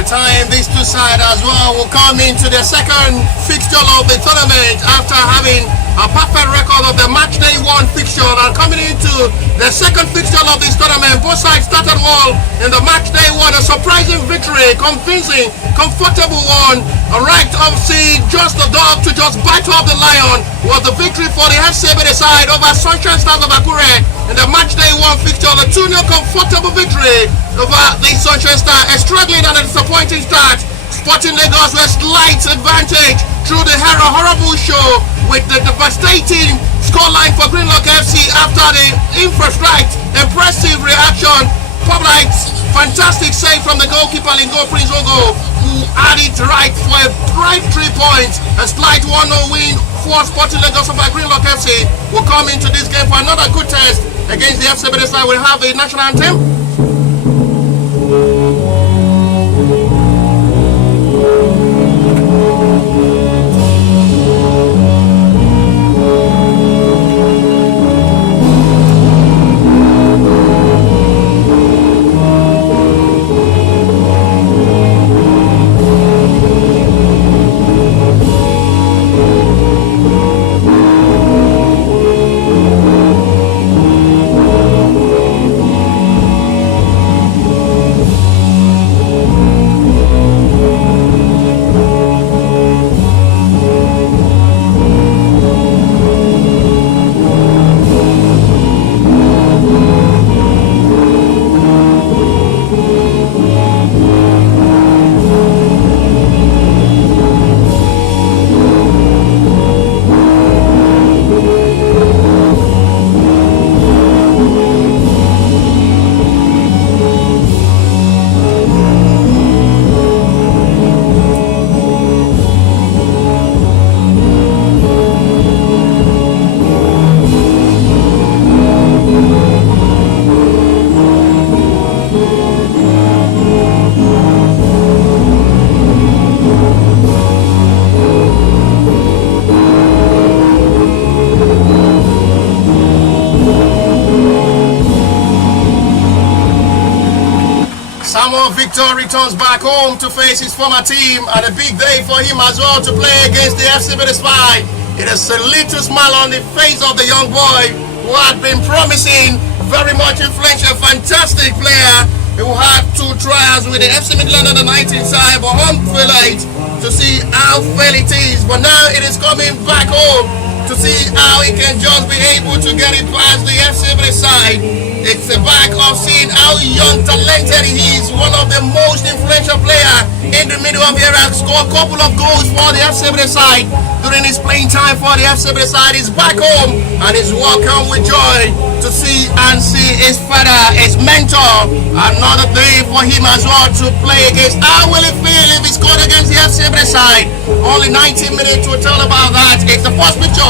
the time these two sides as well will come into their second fixture of the tournament after having a perfect record of the match day one fixture, and coming into the second fixture of this tournament, both sides started well in the match day one. A surprising victory, convincing, comfortable one. A right of seed, just the dog to just bite off the lion, was the victory for the FC Ebedei side over Sunshine Stars of Akure in the match day one fixture. The 2-0 comfortable victory over the Sunshine Stars. A struggling and a disappointing start. Sporting Lagos with slight advantage through the horrible show with the devastating scoreline for Greenlock FC after the infrastructure impressive reaction. Public's fantastic save from the goalkeeper Lingo Prince Ogo, who had it right for a bright 3 points. A slight 1-0 win for Sporting Lagos over Greenlock FC will come into this game for another good test against the FC Ebedei side. We'll have a national anthem. Samuel Victor returns back home to face his former team, and a big day for him as well to play against the FC Ebedei Spy. It is a little smile on the face of the young boy who had been promising, very much influential, fantastic player who had 2 trials with the FC Midland under 19 side, but unfortunate to see how fair it is. But now it is coming back home to see how he can just be able to get it past the FC Ebedei side. It's a back of seeing how young, talented he is. One of the most influential players in the middle of the area. Scored a couple of goals for the FC Ebedei side during his playing time for the FC Ebedei side. He's back home and is welcome with joy to see his father, his mentor. Another day for him as well to play against. How will he feel if he scored against the FC Ebedei side? Only 90 minutes to tell about that. It's the first picture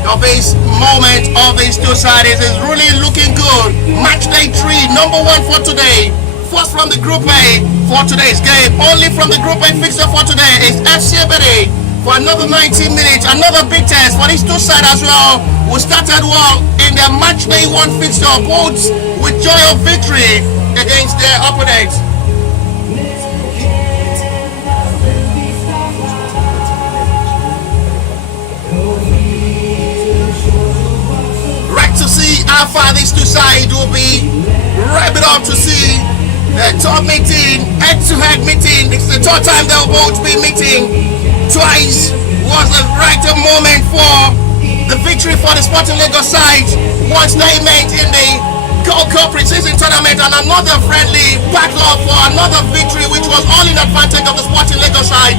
of his moment of his two sides. Is really looking good. Match day 3, number 1 for today. First from the Group A for today's game. Only from the Group A fixture for today is FC Ebedei for another 90 minutes. Another big test for these two sides as well. We started well in their match day 1 fixture, both with joy of victory against their opponents. How far these two sides will be wrapped up to see the top meeting, head-to-head meeting. It's the 3rd time they'll both be meeting. Twice was the right moment for the victory for the Sporting Lagos side. Once they met in the Gold Cup pre-season tournament, and another friendly battle for another victory, which was all in advantage of the Sporting Lagos side.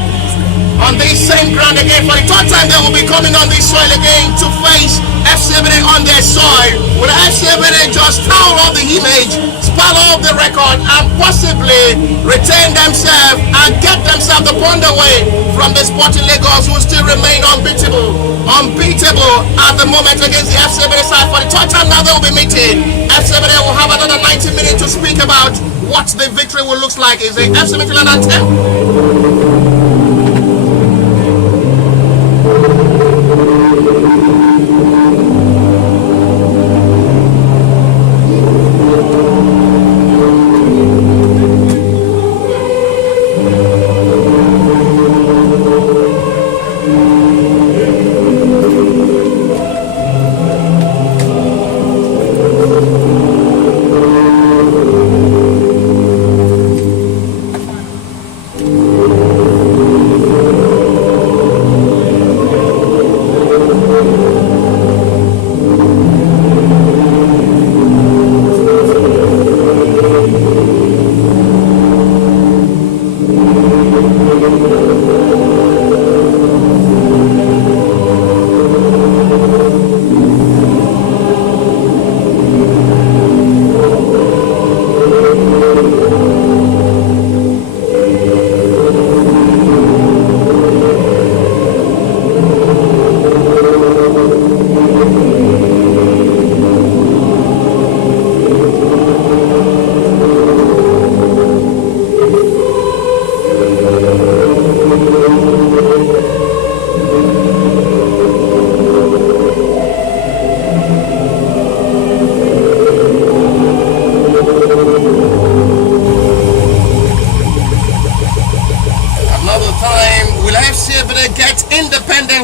On this same ground again, for the 3rd time they will be coming on this soil again to face FC Ebedei on their soil. Will FC Ebedei just foul off the image, spoil off the record, and possibly retain themselves and get themselves upon the way from the Sporting Lagos, who still remain unbeatable at the moment against the FC Ebedei side. For the 3rd time now they will be meeting. FC Ebedei will have another 90 minutes to speak about what the victory will look like. Is the FC Midland anthem?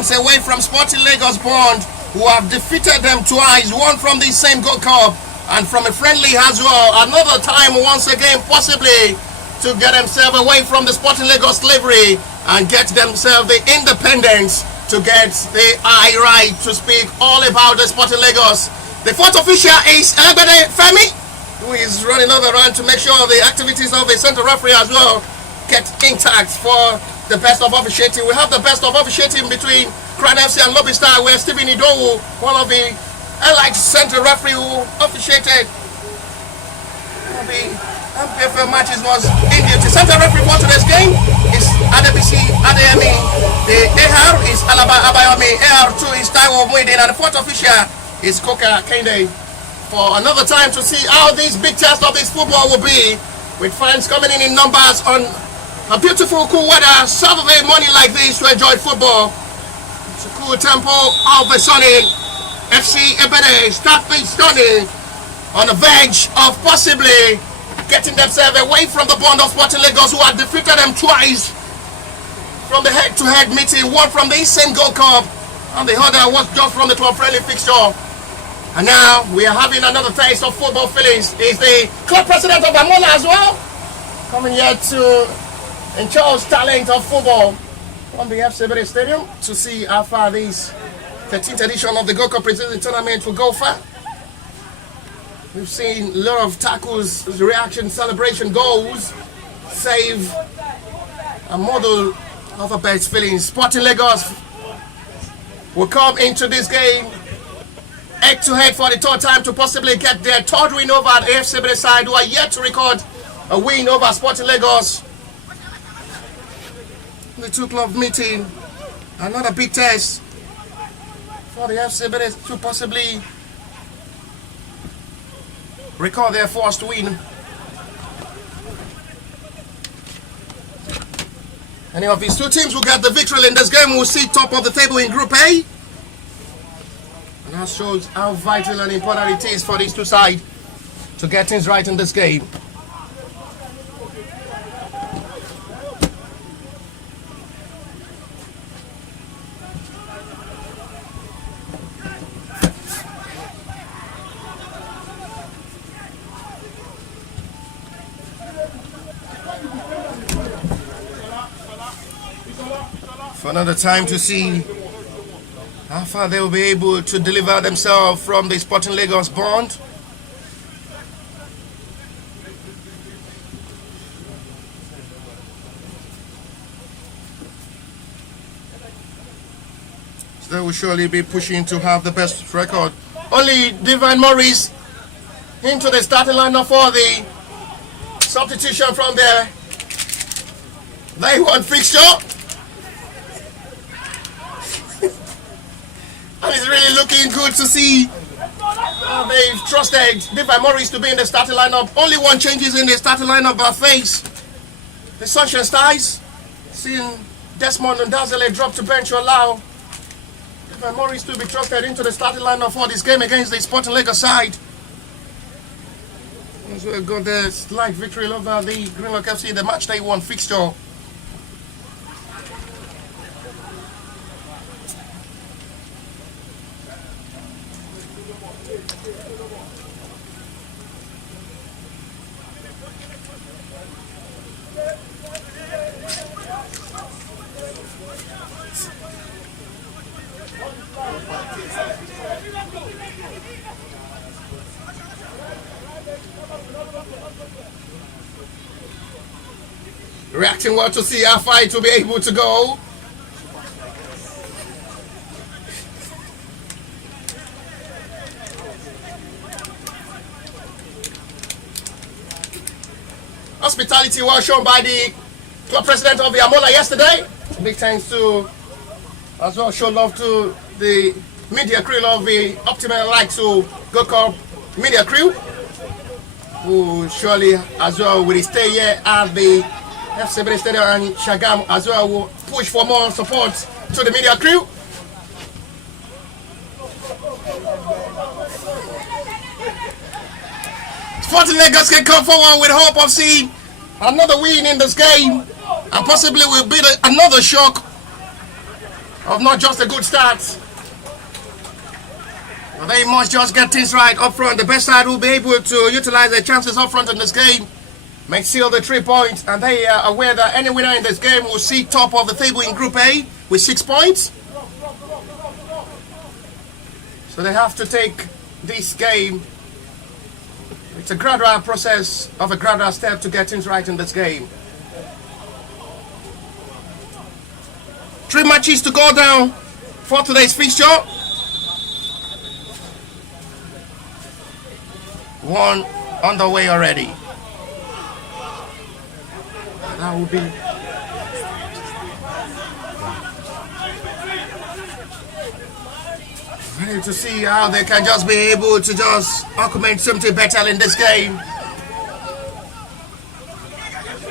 points away from Sporting Lagos Bond, who have defeated them twice, one from the same Gold Cup and from a friendly as well. Another time, once again, possibly to get themselves away from the Sporting Lagos slavery and get themselves the independence, to get the eye right to speak all about the Sporting Lagos. The fourth official is Ebedei Femi, who is running over around to make sure the activities of the central referee as well get intact for the best of officiating. We have the best of officiating between Crown FC and Lobby Star, where Stephen Idowu, one of the elite central referee who officiated the MPFL matches, was in duty. Central referee for today's game is Adebisi Adeyemi. The AR is Alaba Abayomi. AR2 is Taiwo Muidin, and the fourth official is Koka Kende. For another time to see how this big test of this football will be, with fans coming in numbers on a beautiful cool weather Saturday morning like this to enjoy football. It's a cool tempo of the sunny FC Ebedei start things stunning on the verge of possibly getting themselves away from the Bond of Sporting Lagos, who had defeated them twice from the head-to-head meeting, one from the same Gold Cup and the other was just from the 12 friendly fixture. And now we are having another taste of football feelings. Is the club president of Amola as well coming here to enjoy talent of football from the FC Ebedei Stadium to see how far this 13th edition of the Gold Cup Preseason Tournament will go far. We've seen a lot of tackles, reaction, celebration, goals, save, a model of a best feeling. Sporting Lagos will come into this game head-to-head for the third time to possibly get their third win over the AFC Ebedei side, who are yet to record a win over Sporting Lagos. The two club meeting, another big test for the FC Ebedei to possibly record their first win. Any of these two teams will get the victory in this game will sit top of the table in Group A. And that shows how vital and important it is for these two sides to get things right in this game. For another time to see how far they will be able to deliver themselves from the Sporting Lagos Bond. So they will surely be pushing to have the best record. Only Divine Morris into the starting lineup for the substitution from their day one fixture. And it's really looking good to see they've trusted Divine Morris to be in the starting lineup. Only one changes in the starting lineup, but face the Sunshine Stars. Seeing Desmond and Dazele drop to bench to allow Divine Morris to be trusted into the starting lineup for this game against the Sporting Lagos side. As we got the slight victory over the Greenlock FC, the match day one fixture. Reacting well to see how far it will be able to go. Hospitality was shown by the club president of the Amola yesterday. Big thanks to, as well, show love to the media crew of the Optimal Likes to Gold Cup media crew, who surely as well will stay here at the FC Ebedei Stadium and Shagam as well will push for more support to the media crew. Sporting Lagos can come forward with hope of seeing another win in this game, and possibly will be another shock of not just a good start, but they must just get things right up front. The best side will be able to utilize their chances up front in this game, make seal the 3 points, and they are aware that any winner in this game will see top of the table in Group A with 6 points. So they have to take this game. It's a gradual process of a gradual step to get things right in this game. 3 matches to go down for today's fixture. 1 underway already. That will be ready to see how they can just be able to just accumulate something better in this game.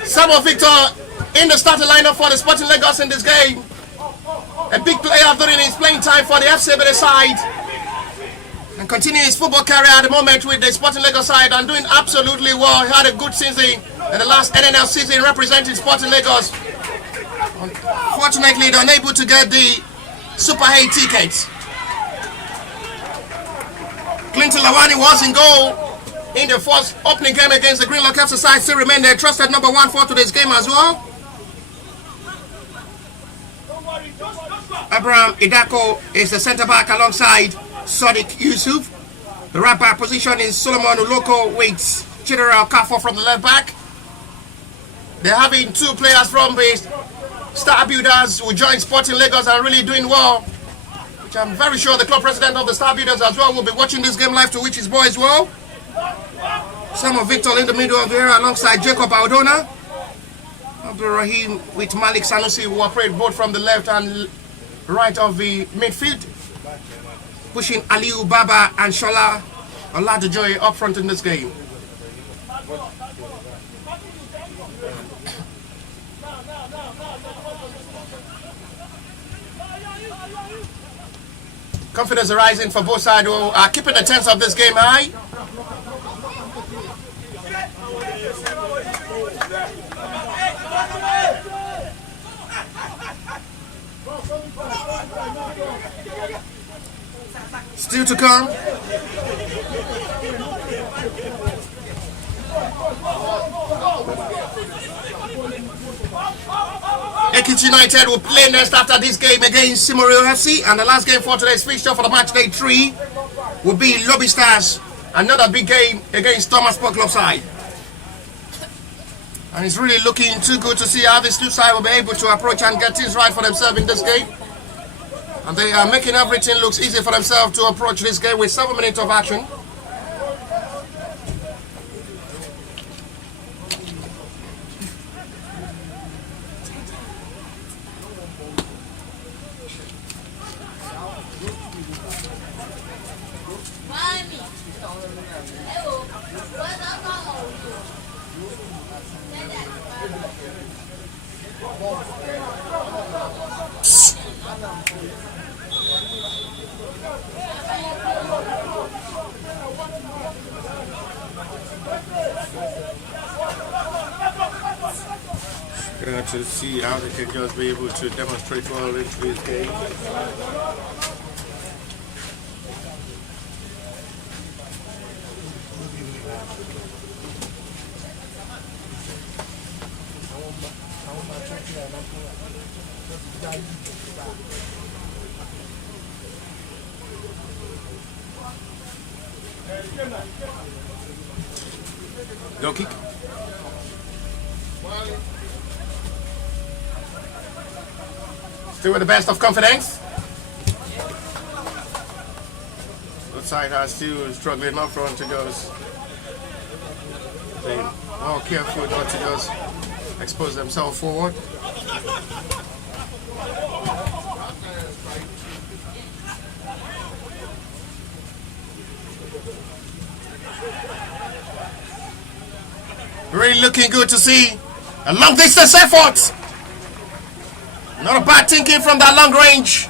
Samuel Victor in the starting lineup for the Sporting Lagos in this game. A big player during his playing time for the FC Ebedei side, and continuing his football career at the moment with the Sporting Lagos side and doing absolutely well. He had a good season in the last NNL season representing Sporting Lagos. Unfortunately, they're unable to get the Super 8 tickets. Clinton Lawani was in goal in the first opening game against the Greenlock FC side. Still remain their trusted number 1 for today's game as well. Abraham Idako is the centre back alongside Sadiq Yusuf. The right back position is Solomon Uloko with Chidera Kafo from the left back. They're having 2 players from the Star Builders who joined Sporting Lagos and really doing well, which I'm very sure the club president of the Star Builders as well will be watching this game live, to which his boy as well. Samuel Victor in the middle of the area alongside Jacob Aldona. Abdul Rahim with Malik Sanusi, who operate both from the left and right of the midfield, pushing Aliu Baba and Shola Oladejoye up front in this game. Confidence arising for both sides, who are keeping the tense of this game high. Still to come. Ekiti United will play next after this game against Simorio FC, and the last game for today's fixture for the match day 3 will be Lobby Stars, another big game against Thomas Sport Club side. And it's really looking too good to see how these 2 sides will be able to approach and get things right for themselves in this game. And they are making everything look easy for themselves to approach this game with 7 minutes of action. To see how they can just be able to demonstrate well into this game. Go kick. Still with the best of confidence. Both side are still struggling up front to just being more careful not to just expose themselves forward. Really looking good to see a long distance effort. Not a bad thinking from that long range.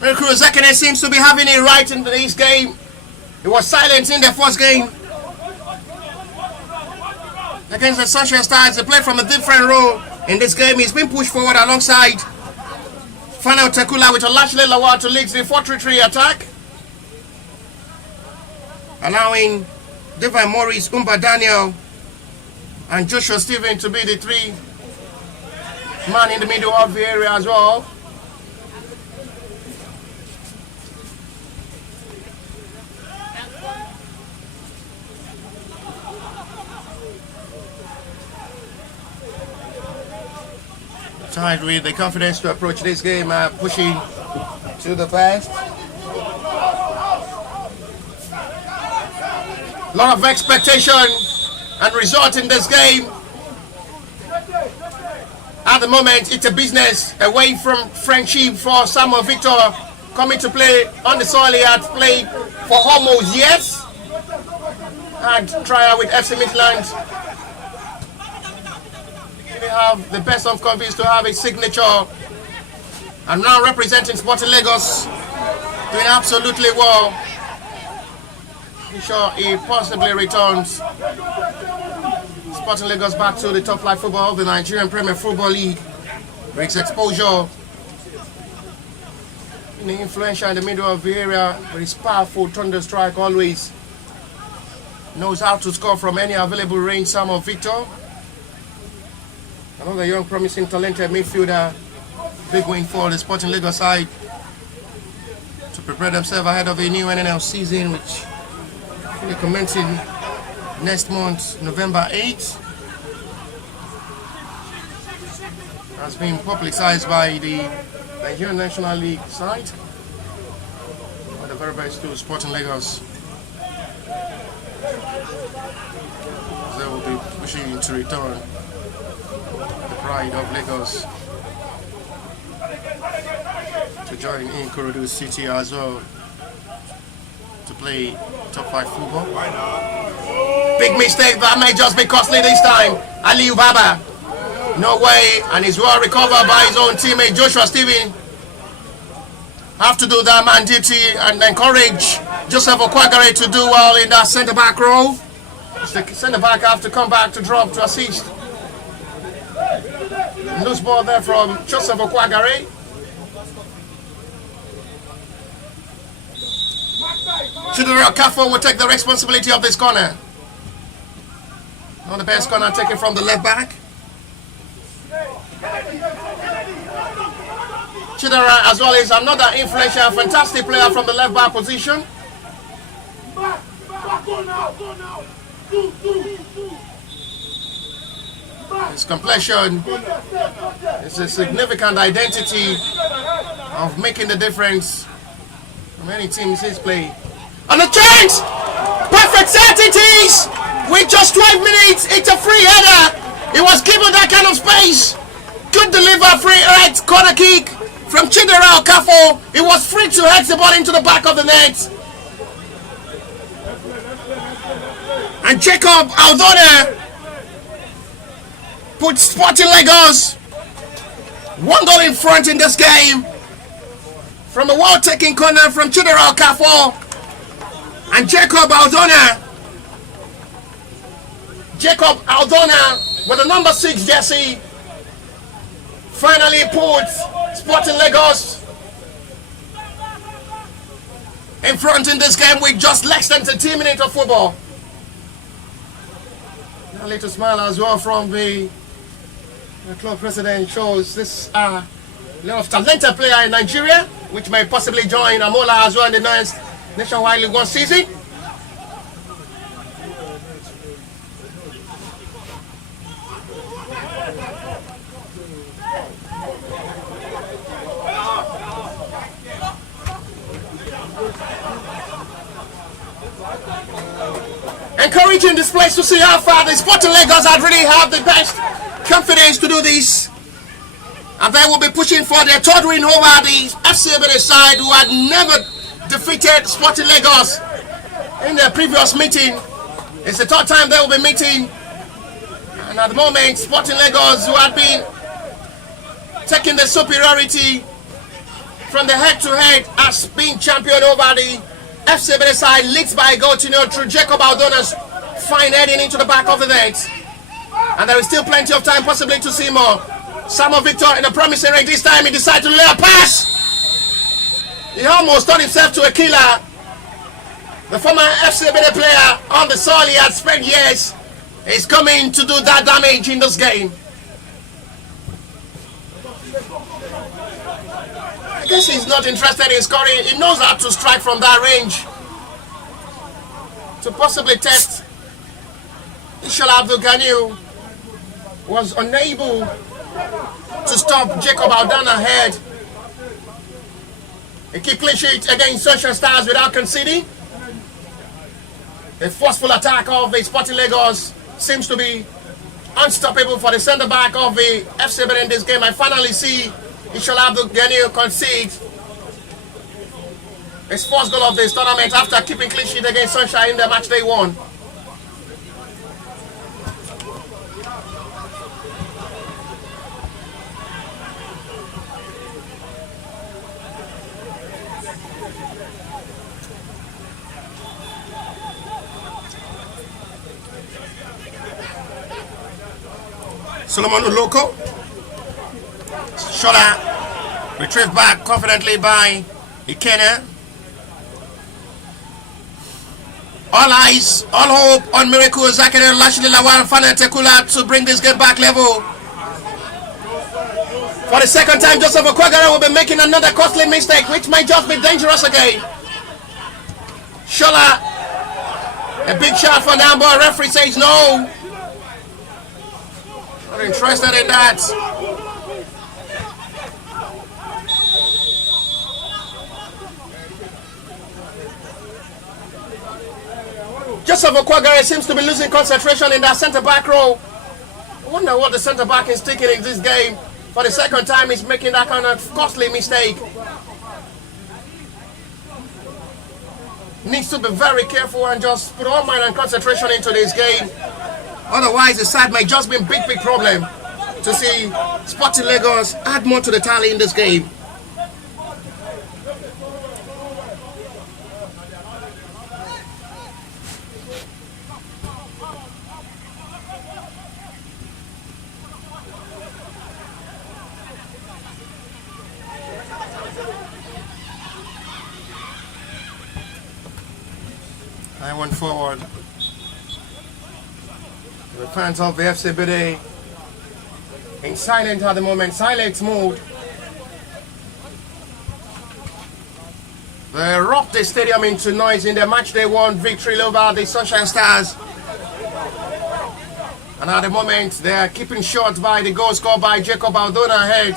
Miracle Zekene seems to be having it right in this game. He was silent in the first game against the Sunshine Stars. They played from a different role in this game. He's been pushed forward alongside Final Tekula with Olasile Lawal to lead the 4-3-3 attack, allowing Devin Morris, Umba Daniel, and Joshua Stephen to be the three man in the middle of the area as well. Tied with the confidence to approach this game, pushing to the best. A lot of expectation and result in this game. At the moment, it's a business away from friendship for Samuel Victor, coming to play on the soil he had played for almost years, and trial with FC Midland. They have the best of confidence to have a signature, and now representing Sporting Lagos, doing absolutely well. I'm sure he possibly returns Sporting Lagos back to the top flight football of the Nigerian Premier Football League. Breaks exposure, influential in the middle of the area, with his powerful thunder strike always. Knows how to score from any available range. Samuel Victor, another young promising talented midfielder. Big win for the Sporting Lagos side to prepare themselves ahead of a new NNL season, which will be commencing next month, November 8th. Has been publicized by the Nigerian National League side. On the very best to Sporting Lagos. They will be pushing to return the pride of Lagos to join in Ikorodu City as well to play top 5 football. Big mistake that may just be costly this time. Aliu Baba, no way, and he's well recovered by his own teammate Joshua Stephen. Have to do that man duty and encourage Joseph Okwagare to do well in that centre back role. The centre back have to come back to drop to assist. Loose ball there from Joseph Okwagare. Chidera Kafo will take the responsibility of this corner. Not the best corner taken from the left back. Chidera as well is another influential, fantastic player from the left back position. His complexion is a significant identity of making the difference for many teams he's played. And a chance! Perfect set it is! With just 12 minutes, it's a free header. It was given that kind of space. Good deliver, free right corner kick from Chidera Okafo. It was free to head the ball into the back of the net. And Jacob Aldona put Sporting Lagos 1 goal in front in this game from a well-taken corner from Chidera Okafo. And Jacob Aldona with the number 6 jersey finally puts Sporting Lagos in front in this game with just less than 13 minutes of football. A little smile as well from the club president shows this a lot of talented player in Nigeria, which may possibly join Amola as well in the next Nationwide League 1 season. Encouraging this place to see how far the Sporting Lagos had really have the best confidence to do this. And they will be pushing for their third win over the FC Ebedei side, who had never defeated Sporting Lagos in their previous meeting. It's the third time they will be meeting. And at the moment, Sporting Lagos, who had been taking the superiority from the head-to-head, has been champion over the FC Ebedei side, leads by a goal to nil through Jacob Aldona's fine heading into the back of the net. And there is still plenty of time possibly to see more. Samuel Victor in the promising range. This time he decided to lay a pass. He almost turned himself to a killer. The former FC Ebedei player on the soil he had spent years is coming to do that damage in this game. I guess he's not interested in scoring. He knows how to strike from that range to possibly test. Ishola Abdul-Ganiu was unable to stop Jacob Aldana head. He keep clean sheet against Sunshine Stars without conceding. The forceful attack of the Sporting Lagos seems to be unstoppable for the centre back of the FC Ebedei in this game. I finally see Ishola Abdul-Ganiu concede his first goal of this tournament after keeping clean sheet against Sunshine in the match day one. Solomon Uloko. Shola retrieved back confidently by Ikene. All eyes, all hope on Miracle Zakere Lashili Lawal Fana Tekula to bring this game back level. For the second time, Joseph Okwagara will be making another costly mistake, which might just be dangerous again. Shola, a big shot for down ball. Referee says no. Not interested in that. Joseph Okwagara seems to be losing concentration in that centre-back role. I wonder what the centre-back is thinking in this game. For the second time, he's making that kind of costly mistake. Needs to be very careful and just put all mind and concentration into this game. Otherwise, the side might just be a big problem to see Sporting Lagos add more to the tally in this game. I went forward. The fans of the FC Ebedei in silent at the moment, silent mode. They rocked the stadium into noise in their match day one victory over the Sunshine Stars. And at the moment, they are keeping short by the goal scored by Jacob Aldona head.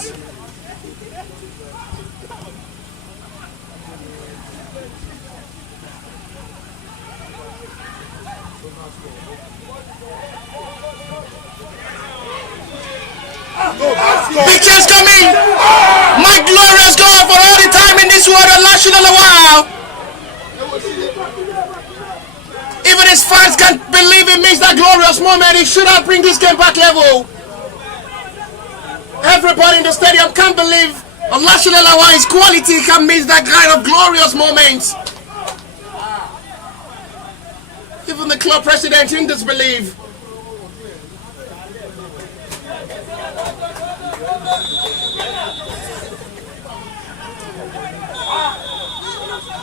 Big chance coming! My glorious goal for all the time in this world and lashing all a while. Even his fans can't believe he missed that glorious moment. He should have bring this game back level. Everybody in the stadium can't believe Olashile Lawa's quality can miss that kind of glorious moment. Even the club president in disbelief.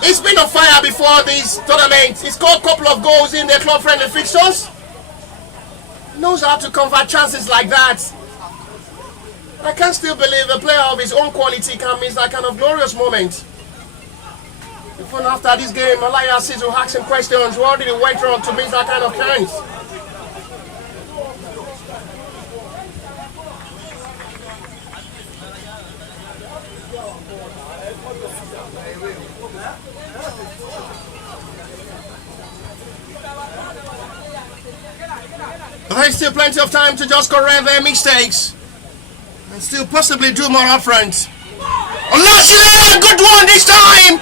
He's been on fire before this tournament. He scored a couple of goals in their club-friendly fixtures. Knows how to convert chances like that. I can't still believe a player of his own quality can miss that kind of glorious moment. Even after this game, Alaya says will ask him questions. What did he went wrong to miss that kind of chance? There's still plenty of time to just correct their mistakes and still possibly do more up front. Olashile, a good one this time!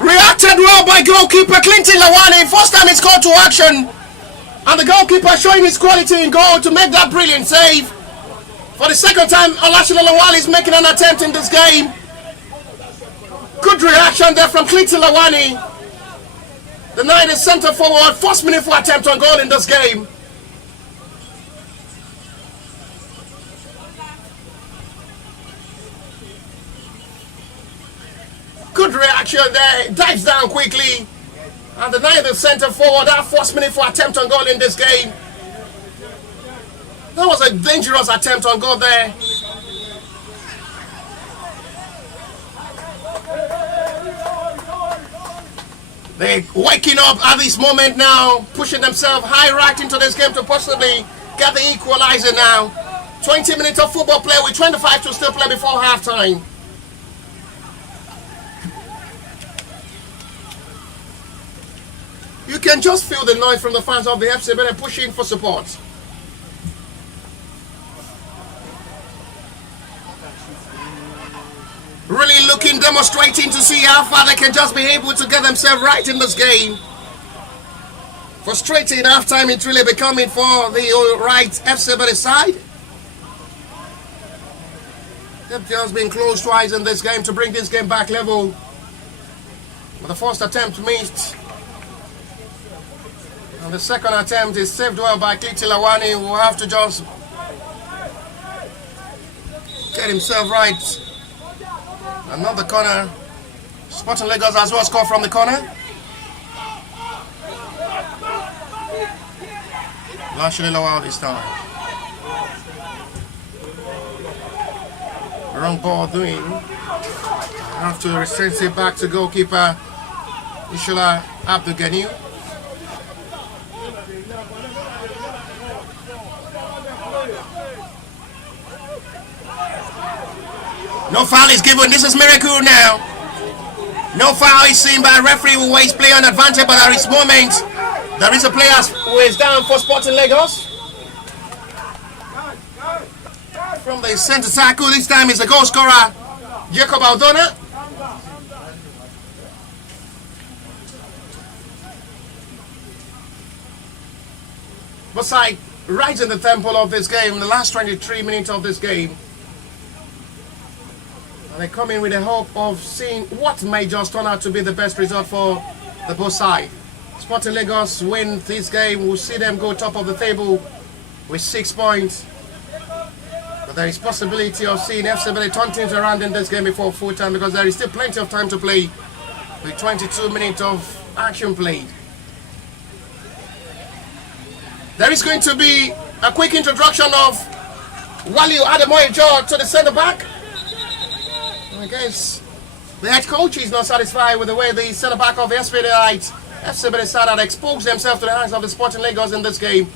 Reacted well by goalkeeper Clinton Lawani. First time it's called to action. And the goalkeeper showing his quality in goal to make that brilliant save. For the second time, Olashile Lawani is making an attempt in this game. Good reaction there from Clinton Lawani. The night is centre forward, first meaningful attempt on goal in this game. Good reaction there. Dives down quickly. And denied the center forward. That first minute for attempt on goal in this game. That was a dangerous attempt on goal there. They're waking up at this moment now, pushing themselves high right into this game to possibly get the equalizer now. 20 minutes of football play with 25 to still play before halftime. You can just feel the noise from the fans of the FC Ebedei pushing for support. Really looking, demonstrating to see how far they can just be able to get themselves right in this game. Frustrating halftime, it's really becoming for the right FC Ebedei side. They've just been close twice in this game to bring this game back level. But the first attempt missed. And the second attempt is saved well by Kliti Lawani, who will have to just get himself right. Another corner. Sporting Lagos as well score from the corner. Lashley Lawal this time. Wrong ball doing. Have to resend it back to goalkeeper Ishola Abdul-Ganiu. No foul is given. This is miracle now. No foul is seen by referee who waits play on advantage, but at this moment there is a player who is down for Sporting Lagos. From the center circle, this time is the goal scorer Jacob Aldona. But side right in the temple of this game, the last 23 minutes of this game. And they come in with the hope of seeing what may just turn out to be the best result for the both sides. Sporting Lagos win this game, we'll see them go top of the table with 6 points. But there is possibility of seeing FC Ebedei turn things around in this game before full time, because there is still plenty of time to play with 22 minutes of action played. There is going to be a quick introduction of Waliu Ademoyejo to the centre back. I guess the head coach is not satisfied with the way the centre back of the FC Ebedei side had exposed themselves to the hands of the Sporting Lagos in this game.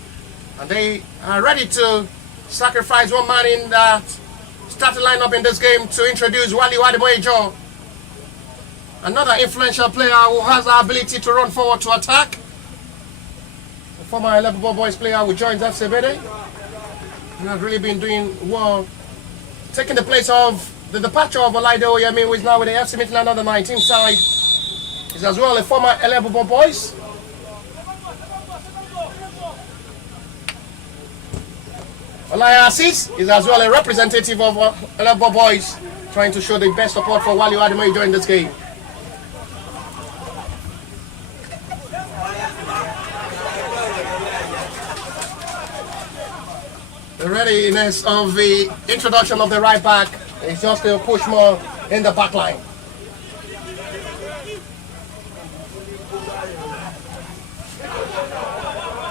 And they are ready to sacrifice one man in that starting lineup in this game to introduce Waliu Ademoyejo. Another influential player who has the ability to run forward to attack. The former 11 Boys player who joins FC Ebedei. And has really been doing well, taking the place of the departure of Olaide Oyemi, who is now with the FC Midland under 19 side. He's as well a former 11 Boys. Olaya Assis is as well a representative of 11 Boys, trying to show the best support for Waliu Ademoyejo in this game. The readiness of the introduction of the right back is just to push more in the back line.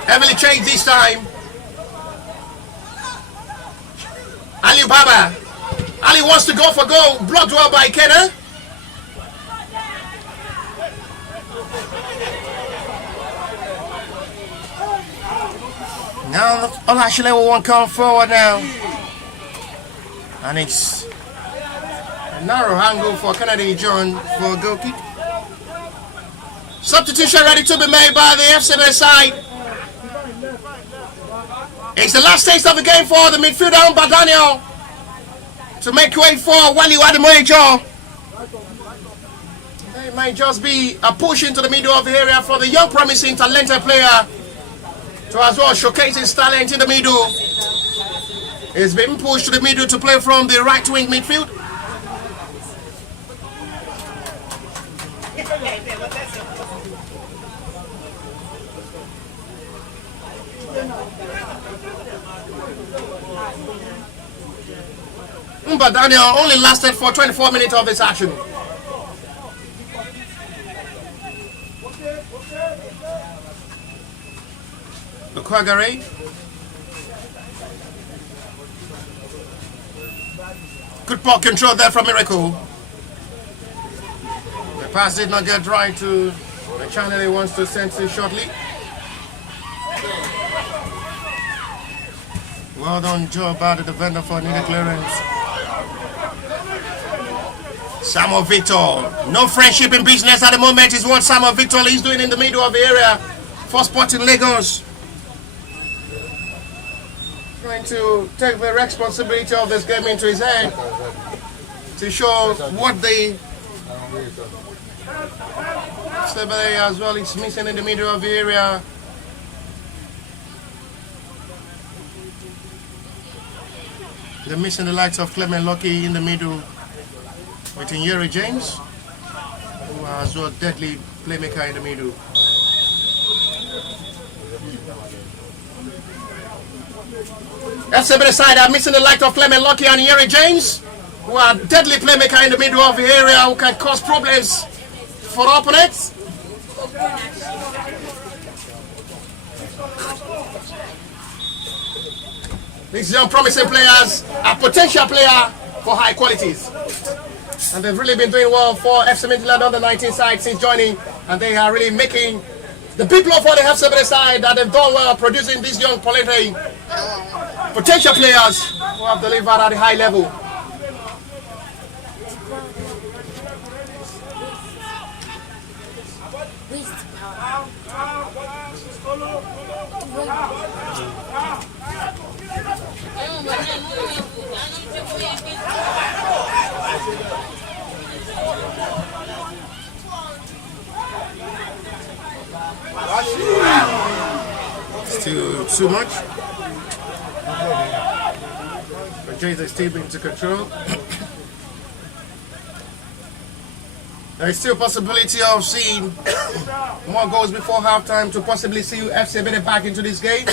Heavily changed this time. Ali Baba. Ali wants to go for goal. Blocked well by Kenna. Now Olashilewo won't come forward now. And it's a narrow angle for Kennedy John for a goal kick. Substitution ready to be made by the FC Ebedei side. It's the last taste of the game for the midfielder Daniel to make way for Waliu Ademoyejo. It might just be a push into the middle of the area for the young promising talented player to as well showcase his talent in the middle. He's been pushed to the middle to play from the right wing midfield. Daniel only lasted for 24 minutes of this action. Kwagare. Good ball control there from Miracle. The pass did not get right to the channel he wants to send to shortly. Well done, Joe, about the defender for needed clearance. Samuel Victor. No friendship in business at the moment is what Samuel Victor is doing in the middle of the area for Sporting Lagos. Trying to take the responsibility of this game into his hand to show what the Ebedei as well is missing in the middle of the area. They're missing the likes of Clement Lucky in the middle with Ebedei James, who are as well deadly playmaker in the middle. FC Ebedei side are missing the likes of Clement Lucky and Ebedei James, who are deadly playmaker in the middle of the area who can cause problems for opponents. These young promising players are potential player for high qualities. And they've really been doing well for FC Midland under 19 side since joining. And they are really making the big blow for the FC Ebedei side that they've done well producing these young potential players who have delivered at a high level. Still too much. But Jesus still into control. There is still a possibility of seeing more goals before halftime to possibly see FC Ebedei back into this game.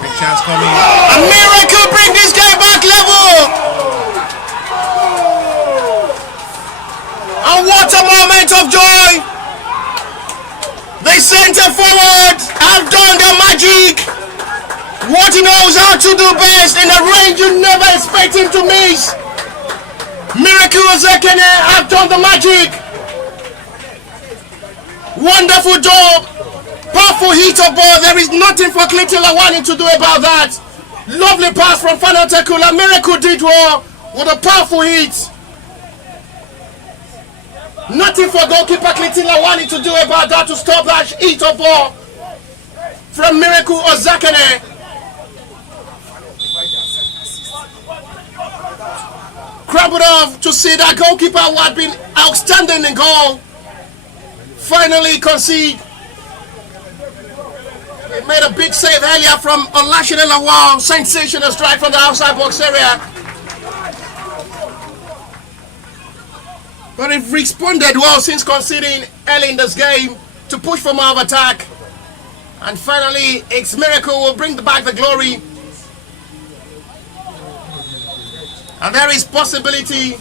Big chance coming. A miracle bring this guy back level. And what a moment of joy. The center forward have done the magic. What he knows how to do best in a range you never expect him to miss. Miracle Zekene have done the magic. Wonderful job. Powerful hit of ball. There is nothing for Clinton Lawani to do about that. Lovely pass from Final Tekula. Miracle did well with a powerful hit. Nothing for goalkeeper Clinton Lawani to do about that to stop that hit of ball from Miracle Ozakene. Crumbled off to see that goalkeeper who had been outstanding in goal finally concede. He made a big save earlier from Olashide Lawal. Sensational strike from the outside box area. But it responded well since conceding early in this game to push for more of attack. And finally, its miracle will bring back the glory. And there is possibility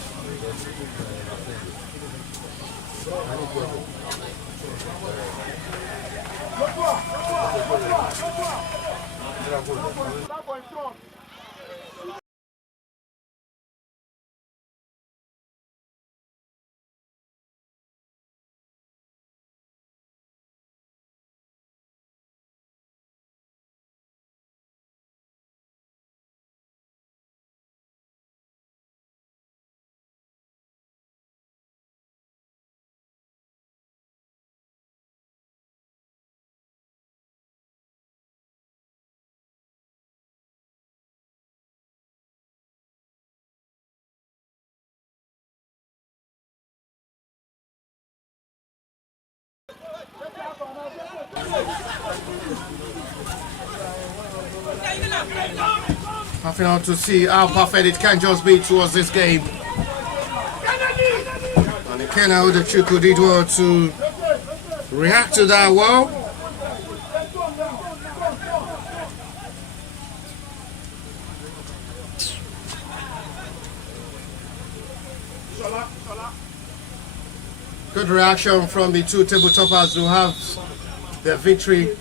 Having out to see how perfect it can just be towards this game. And Ikenna Udachukwu did well to react to that well. Good reaction from the two table toppers who have their victory.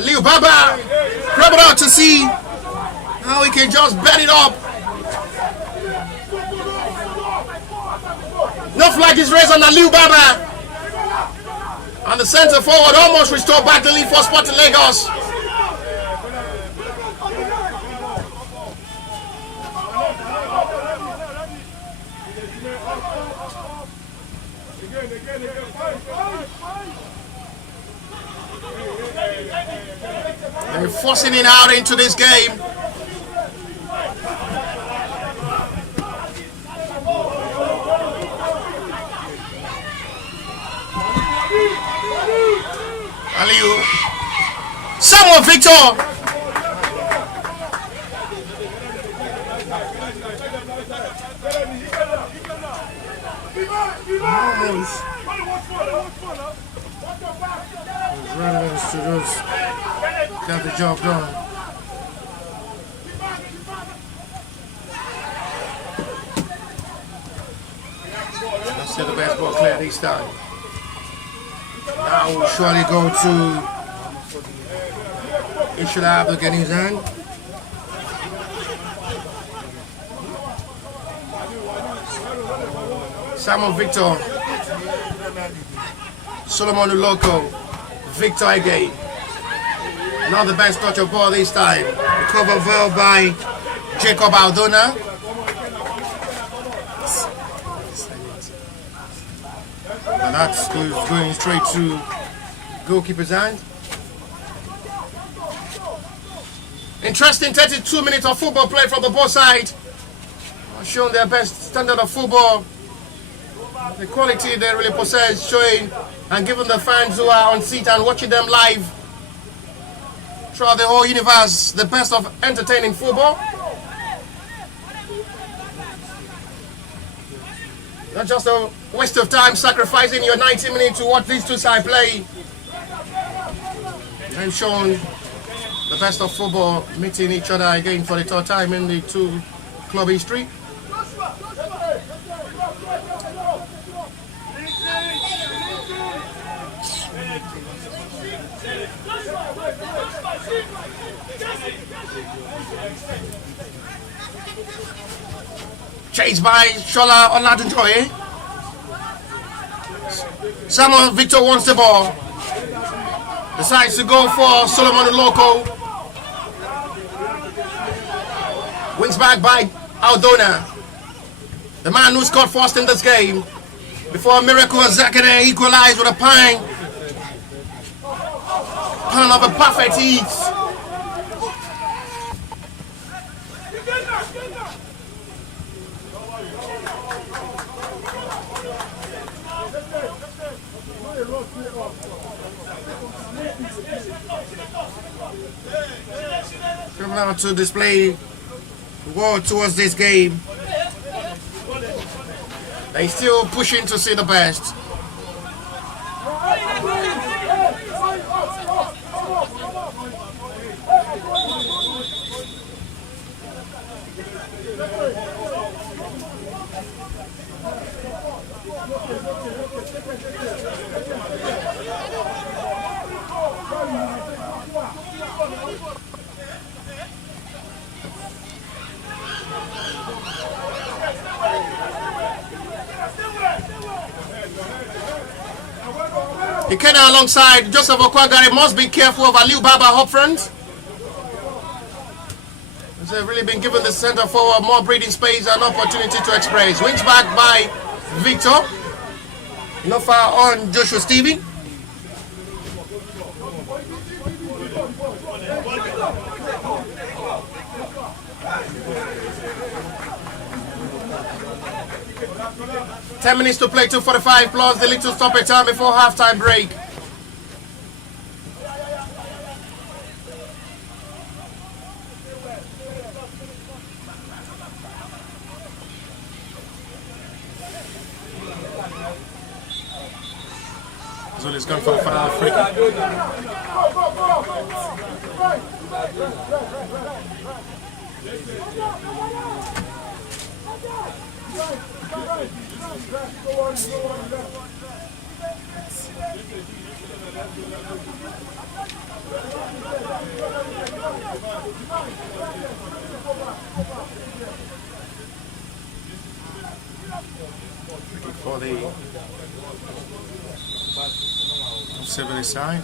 Aliu Baba grab it out to see how he can just bet it up. No flag is raised on Aliu Baba. And the centre forward almost restored back the lead for Sporting Lagos. They're forcing it out into this game. Aliu. Samuel Victor. Almost. Relevance to those. Got the job done. Let's see the best ball clear this time. Now we'll surely go to Ishola Abdul his hand. Samuel Victor, Solomon Uloko, Victor Ebedei. Not the best touch of ball this time. Recovered well by Jacob Aldona. And that's going straight to goalkeeper's hand. Interesting 32 minutes of football play from the both sides. Showing their best standard of football. The quality they really possess, showing and giving the fans who are on seat and watching them live throughout the whole universe the best of entertaining football. Not just a waste of time sacrificing your 90 minutes to watch these two sides play. They've shown the best of football, meeting each other again for the third time in the two club history. Chased by Shola Olatunjoye. Samuel Victor wants the ball. Decides to go for Solomon Uloko. Wins back by Aldona. The man who scored first in this game. Before Miracle Zakane equalized with a pang of a perfect heat. Coming out to display the world towards this game. They still pushing to see the best. Ikenna alongside Joseph Okwagari must be careful of Aliu Baba up front. They've really been given the centre forward more breathing space and opportunity to express. Wings back by Victor. Not far on Joshua Stephen. 10 minutes to play, 2:45 plus the little stoppage time before halftime break. Zuli's gone for the final free kick. For the Ebedei side.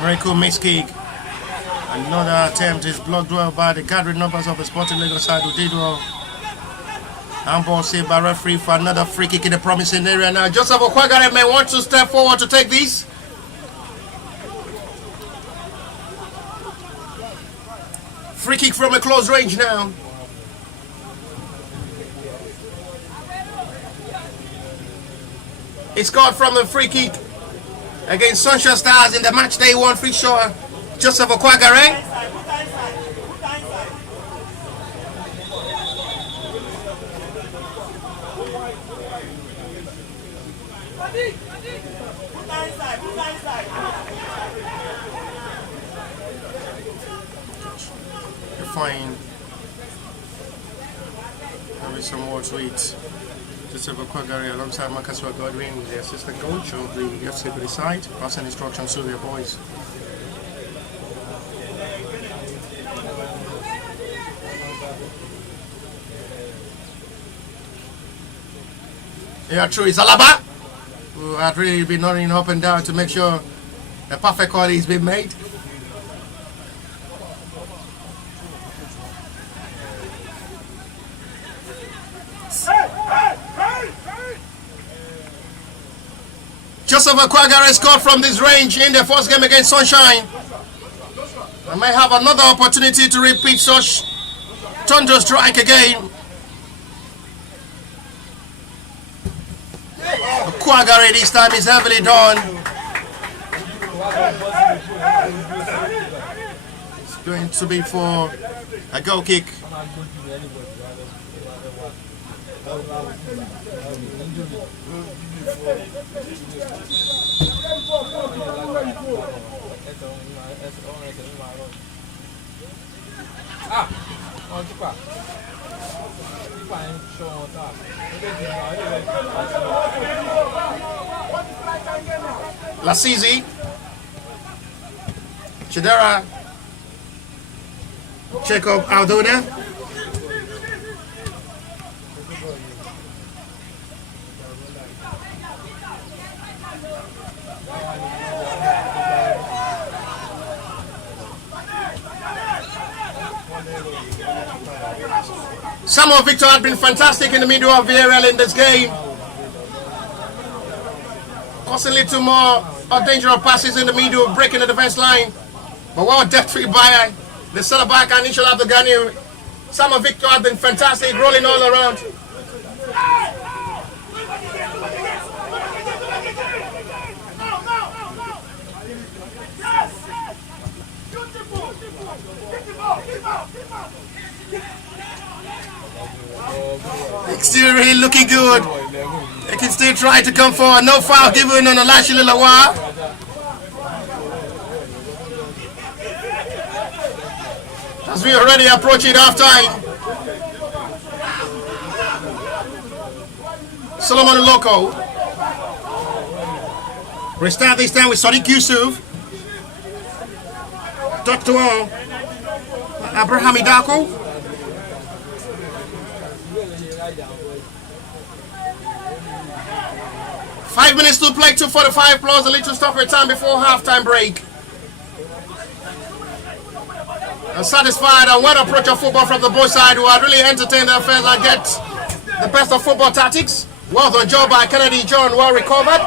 Miracle mixed kick. Another attempt is blocked well by the gathering numbers of the Sporting Lagos side who did well. Handball saved by referee for another free kick in the promising area. Now Joseph Okwagare may want to step forward to take this. Free kick from a close range now. He scored from the free kick against Sunshine Stars in the match day one fixture. Joseph Okwagare. Fine. Maybe some more to eat. Joseph Okwagare alongside Makaswa Godwin, the assistant coach of the FC Ebedei side, passing instructions to their boys. Yeah, true. It's Alaba, who had really been running up and down to make sure a perfect call is being made. Joseph Okwagare scored from this range in the first game against Sunshine. I may have another opportunity to repeat such thunder strike again. Okwagare this time is heavily done. It's going to be for a goal kick. Lasizi, Chidera, Jacob Aldona. Samuel Victor had been fantastic in the middle of Villarreal in this game, causing a little more dangerous passes in the middle, breaking the defense line. But well debt-free by the center back and Ishal Abdogani. Samuel Victor had been fantastic, rolling all around. It's still really looking good. They can still try to come forward. No foul given on Olashi Lilawa. As we already approaching half time. Solomon Loco. Restart this time with Sadiq Yusuf. Dr. Abraham Idako. Five minutes to play, 2:45 plus a little stoppage time before halftime break. I'm satisfied and well approach of football from the boys side, who are really entertained their fans and get the best of football tactics. Well done job by Kennedy John, well recovered.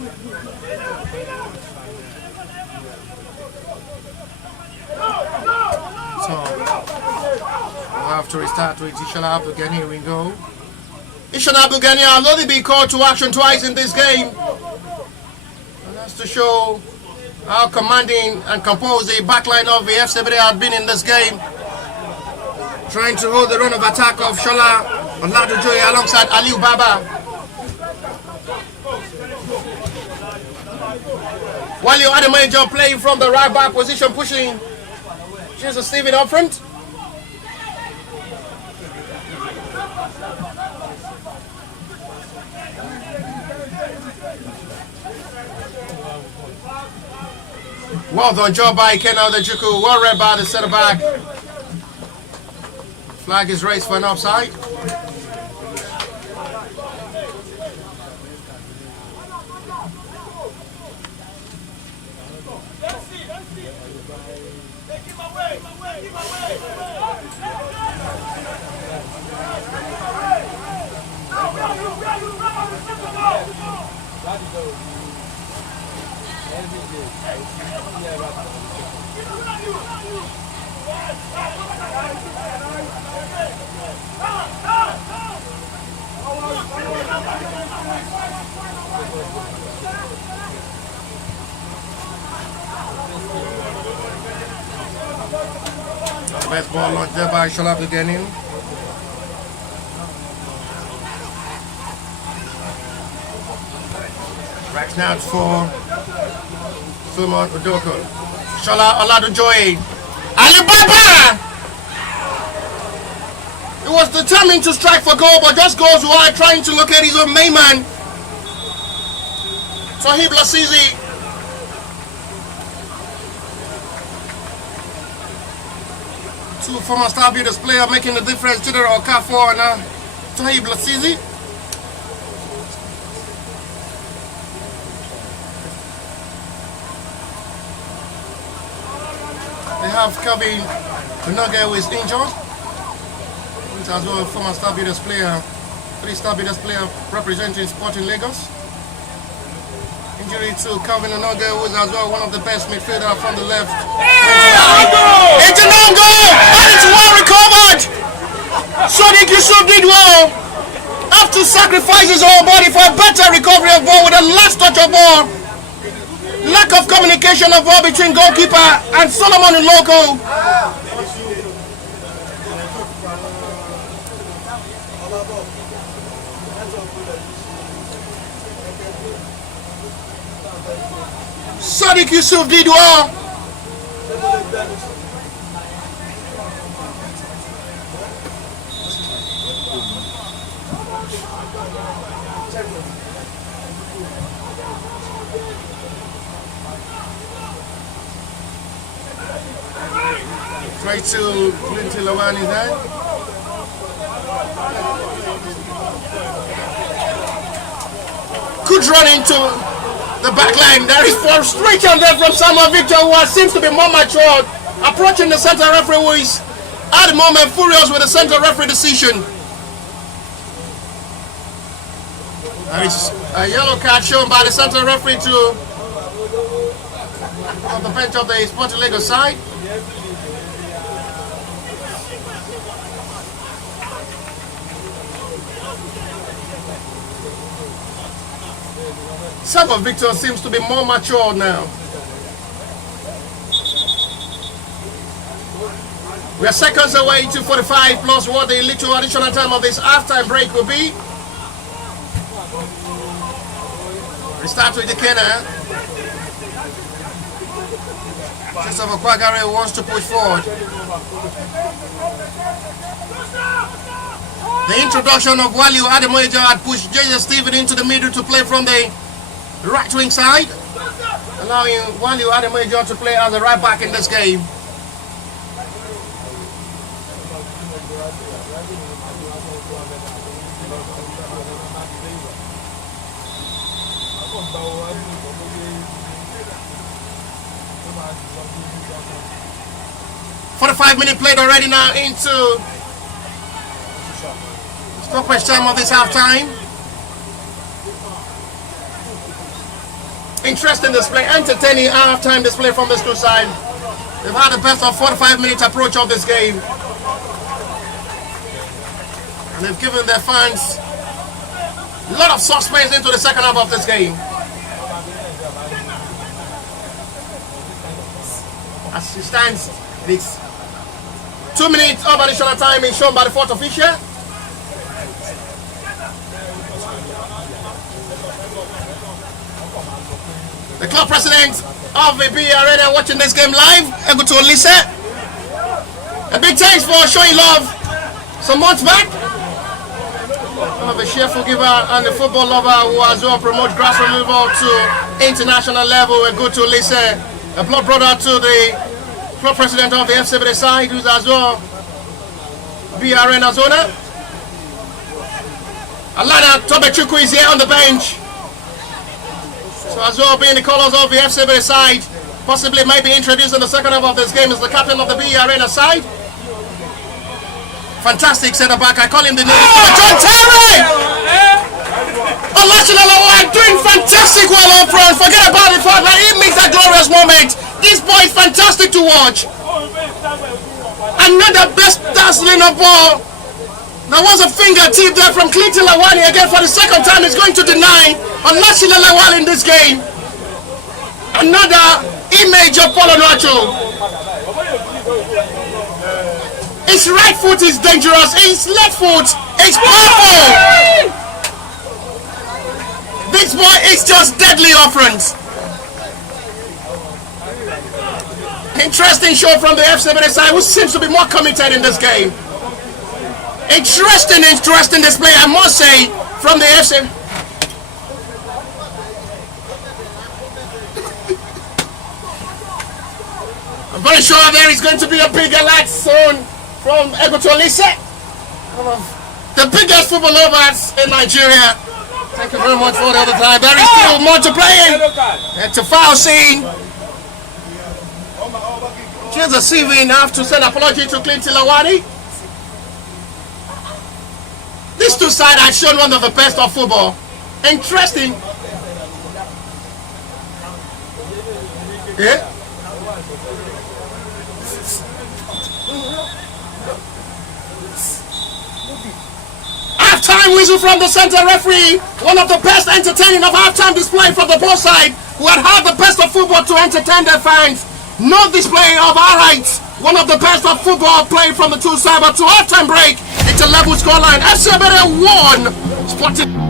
So we'll have to restart with Ishala Abdulgani. Here we go. Ishala Abdulgani has only been called to action twice in this game. And that's to show how commanding and composed the backline of the FC Ebedei had been in this game. Trying to hold the run of attack of Shola Oladojoye alongside Aliu Baba. While you had a major playing from the right back position, pushing Jesus Steven up front. Well done job by Kenal Dejuku. Well read by the centre back. Flag is raised for an offside. Best ball launched there by Shola Abdulgani. Right now it's for Suleiman Odoko. Shola Oladojoye. Alibaba! He was determined to strike for goal, but just goes wide, trying to locate his own main man. Tohib Lasizi. Two former Star Builders player making the difference. Chidera Okafor and Tohib Lasizi. They have Kevin Unoge who is injured. As well, former Star Builders player, 3 Star Builders player representing Sporting Lagos. Injury to Calvin Unoge, who is as well one of the best midfielders from the left. It's a non-goal! And it's well recovered! Sadiq Yusuf did well. After sacrifices his whole body for a better recovery of ball with the last touch of ball. Lack of communication of ball between goalkeeper and Solomon Uloko. Sadiq Yusuf did well. Try to Clinton Lawani there. Could run into the back line. There is frustration there from Samuel Victor, who seems to be more mature, approaching the center referee, who is at the moment furious with the center referee decision. There is a yellow card shown by the center referee to on the bench of the Sporting Lagos side. Samuel Victor seems to be more mature now. We are seconds away to 45 plus what the little additional time of this halftime break will be. Restart with the Kenner. Christopher Kwagare wants to push forward. The introduction of Waliu Ademoyejo had pushed Jesus Steven into the middle to play from the right wing side, allowing Waliu Ademoyejo to play as a right back in this game. For the 5-minute played already now into stoppage time of this half time. Interesting display, entertaining half-time display from this two side. They've had the best of 45-minute approach of this game. And they've given their fans a lot of suspense into the second half of this game. As it stands, it's 2 minutes of additional time is shown by the fourth official. The club president of the Ebedei Arena watching this game live, able to listen. A big thanks for showing love some months back. One of the cheerful giver and the football lover who as well promotes grassroots level to international level. A good to listen. A blood brother to the club president of the FC Ebedei side, who's as well Ebedei Arena's owner. Alana Tobechukwu is here on the bench. So as well being the colours of the FC Ebedei side, possibly might be introduced in the second half of this game as the captain of the Ebedei Arena side. Fantastic centre back. I call him the name. John Terry! Olashilalawa doing fantastic well up front. Forget about the fact that he makes that glorious moment. This boy is fantastic to watch. Another best dazzling of ball. There was a fingertip there from Clinton Lawani again for the second time. He's going to deny Olashilalawa in this game. Another image of Paulo Nacho. His right foot is dangerous, his left foot is powerful. This boy is just deadly up front. Interesting show from the FC Ebedei side, who seems to be more committed in this game. Interesting display, I must say, from the FC. I'm very sure there is going to be a big alert soon from Egotolise, one of the biggest football lovers in Nigeria. Thank you very much for the other time. There is still more to play in. It's a foul scene. Here's a CV enough to send apology to Clinton Lawani. These two sides have shown one of the best of football. Interesting. Yeah. Half-time whistle from the center referee. One of the best entertaining of half-time display from the both side, who had the best of football to entertain their fans. No display of highlights. One of the best of football played from the two sides, but to half-time break, it's a level scoreline. FC Ebedei 1, Sporting.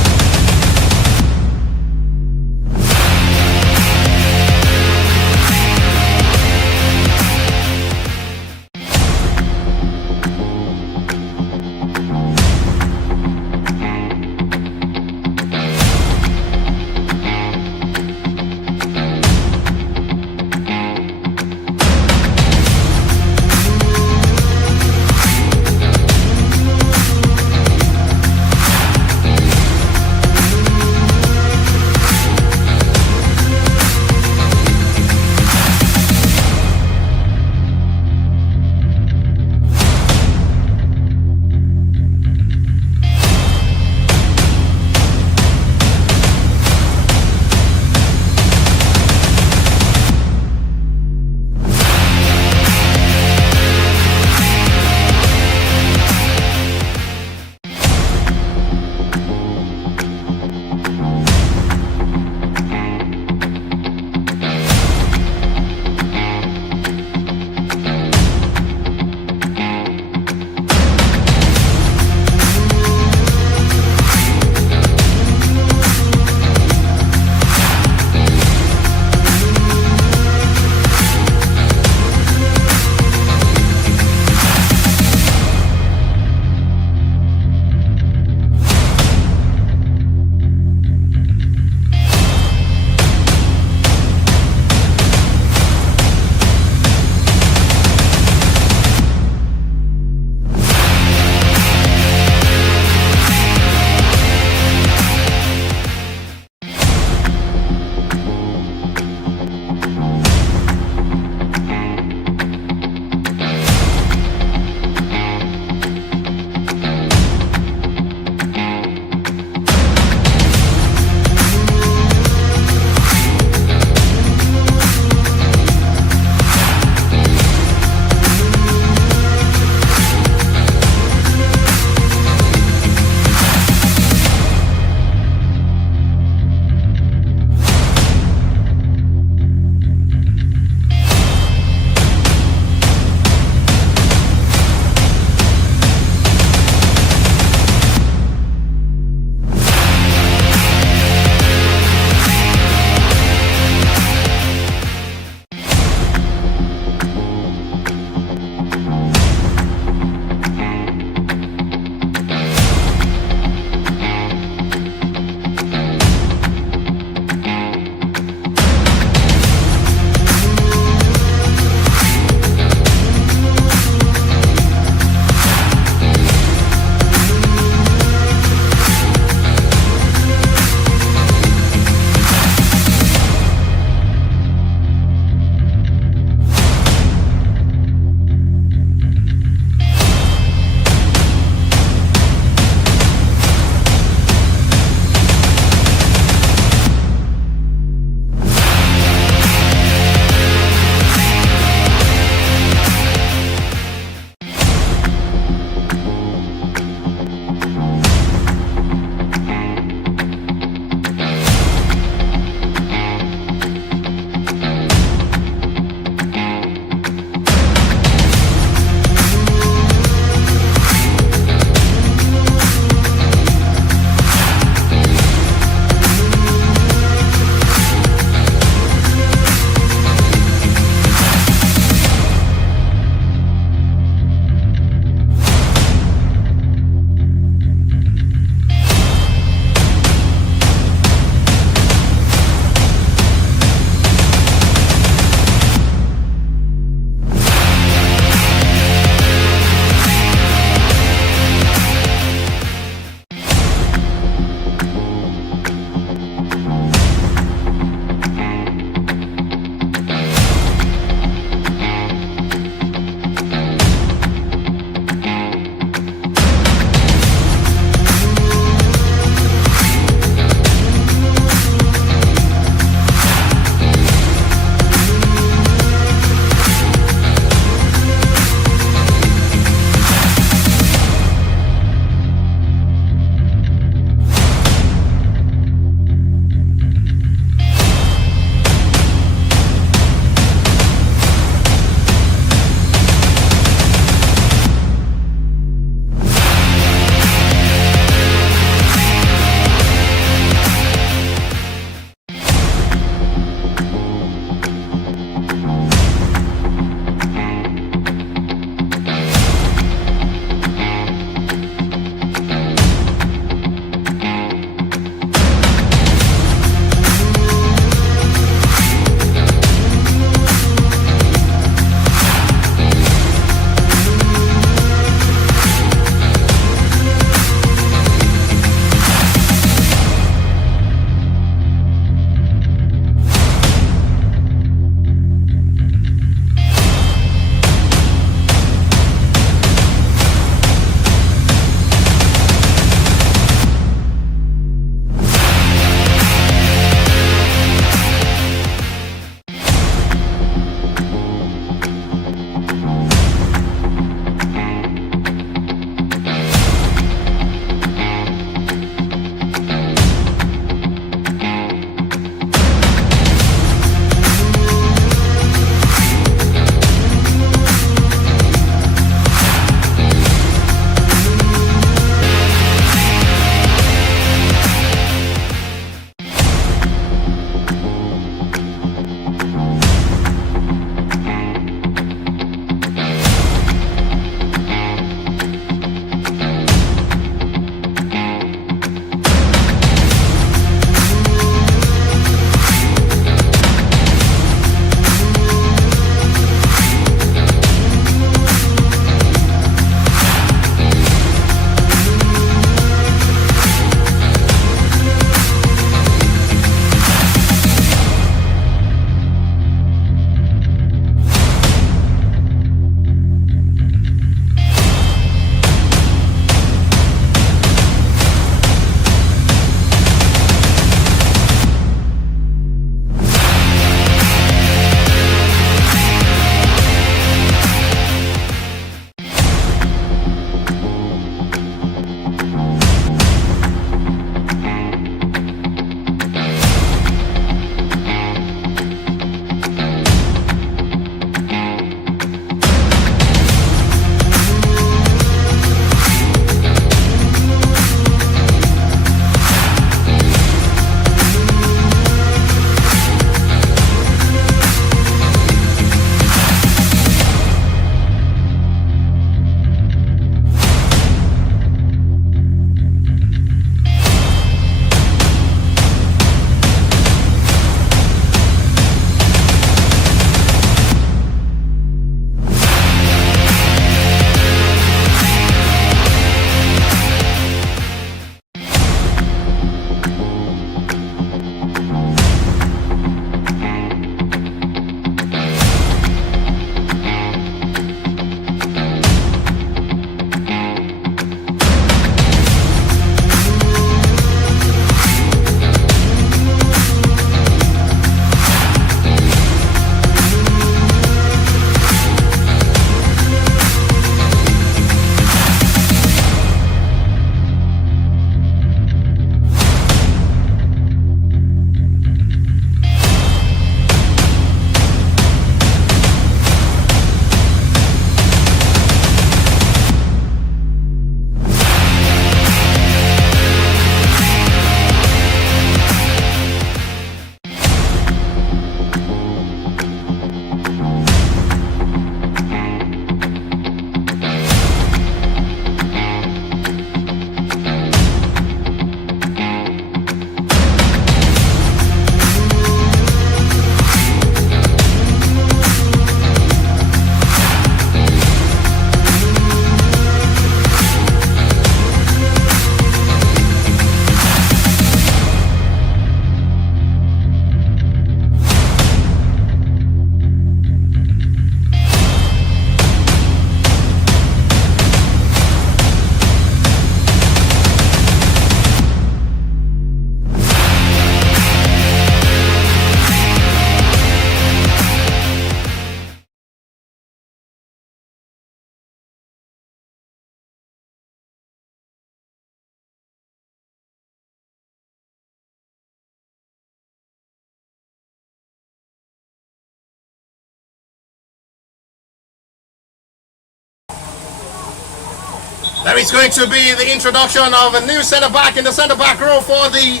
There is going to be the introduction of a new centre-back in the centre-back row for the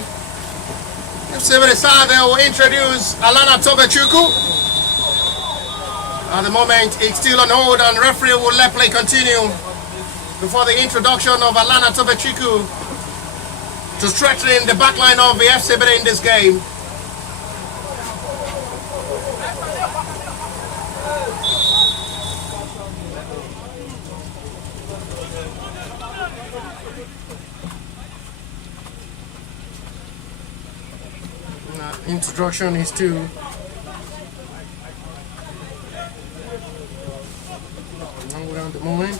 Ebedei side. They will introduce Alana Tobechukwu. At the moment, it's still on hold, and referee will let play continue before the introduction of Alana Tobechukwu to strengthen the backline of the FC Ebedei in this game. Introduction is to around the moment.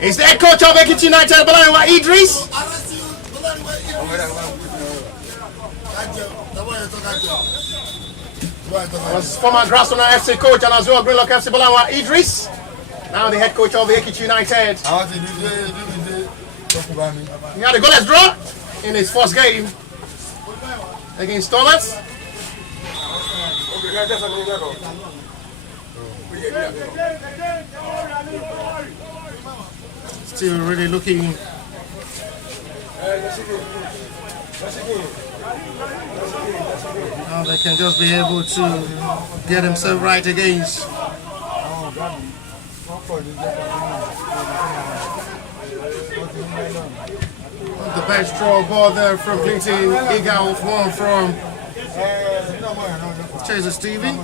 Is the head coach of Ekiti United, Balaniwa Idris? Was former Grasshopper FC coach and as well Greenlock FC Balaniwa Idris. Now the head coach of the Ekiti United. He had a goalless draw in his first game against Thomas. Still really looking now they can just be able to get himself right against the best draw ball there from Clinton. Eager with one from Chaser Stevie.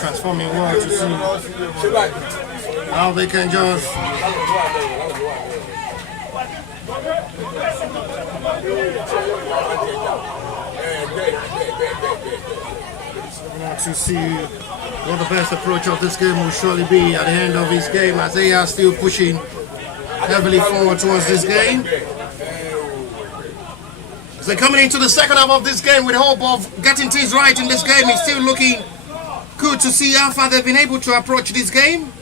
Transforming well to see how they can just to see what the best approach of this game will surely be at the end of this game, as they are still pushing heavily forward towards this game. As they're coming into the second half of this game with hope of getting things right in this game, it's still looking good to see how far they've been able to approach this game.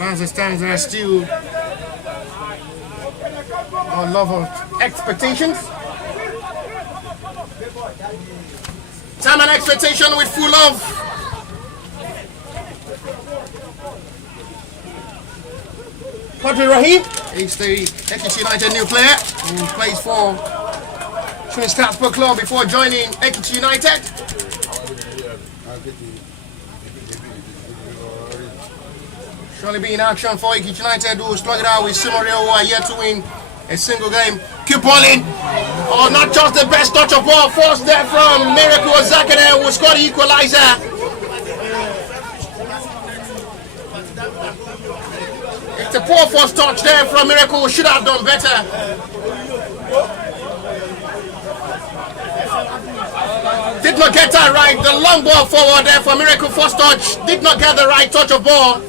As it stands, there are still a lot of expectations. Time and expectation with full love. Padre Rahim is the Ekiti United new player who plays for Trinity Stars Sport Club before joining Ekiti United. Surely be in action for Ekiti United, who struggled out with Simorio, who are yet to win a single game. Keep balling. Oh, not just the best touch of ball. Forced there from Miracle Zakane, who scored the equalizer. It's a poor first touch there from Miracle, who should have done better. not get that right. The long ball forward there for Miracle first touch. Did not get the right touch of ball.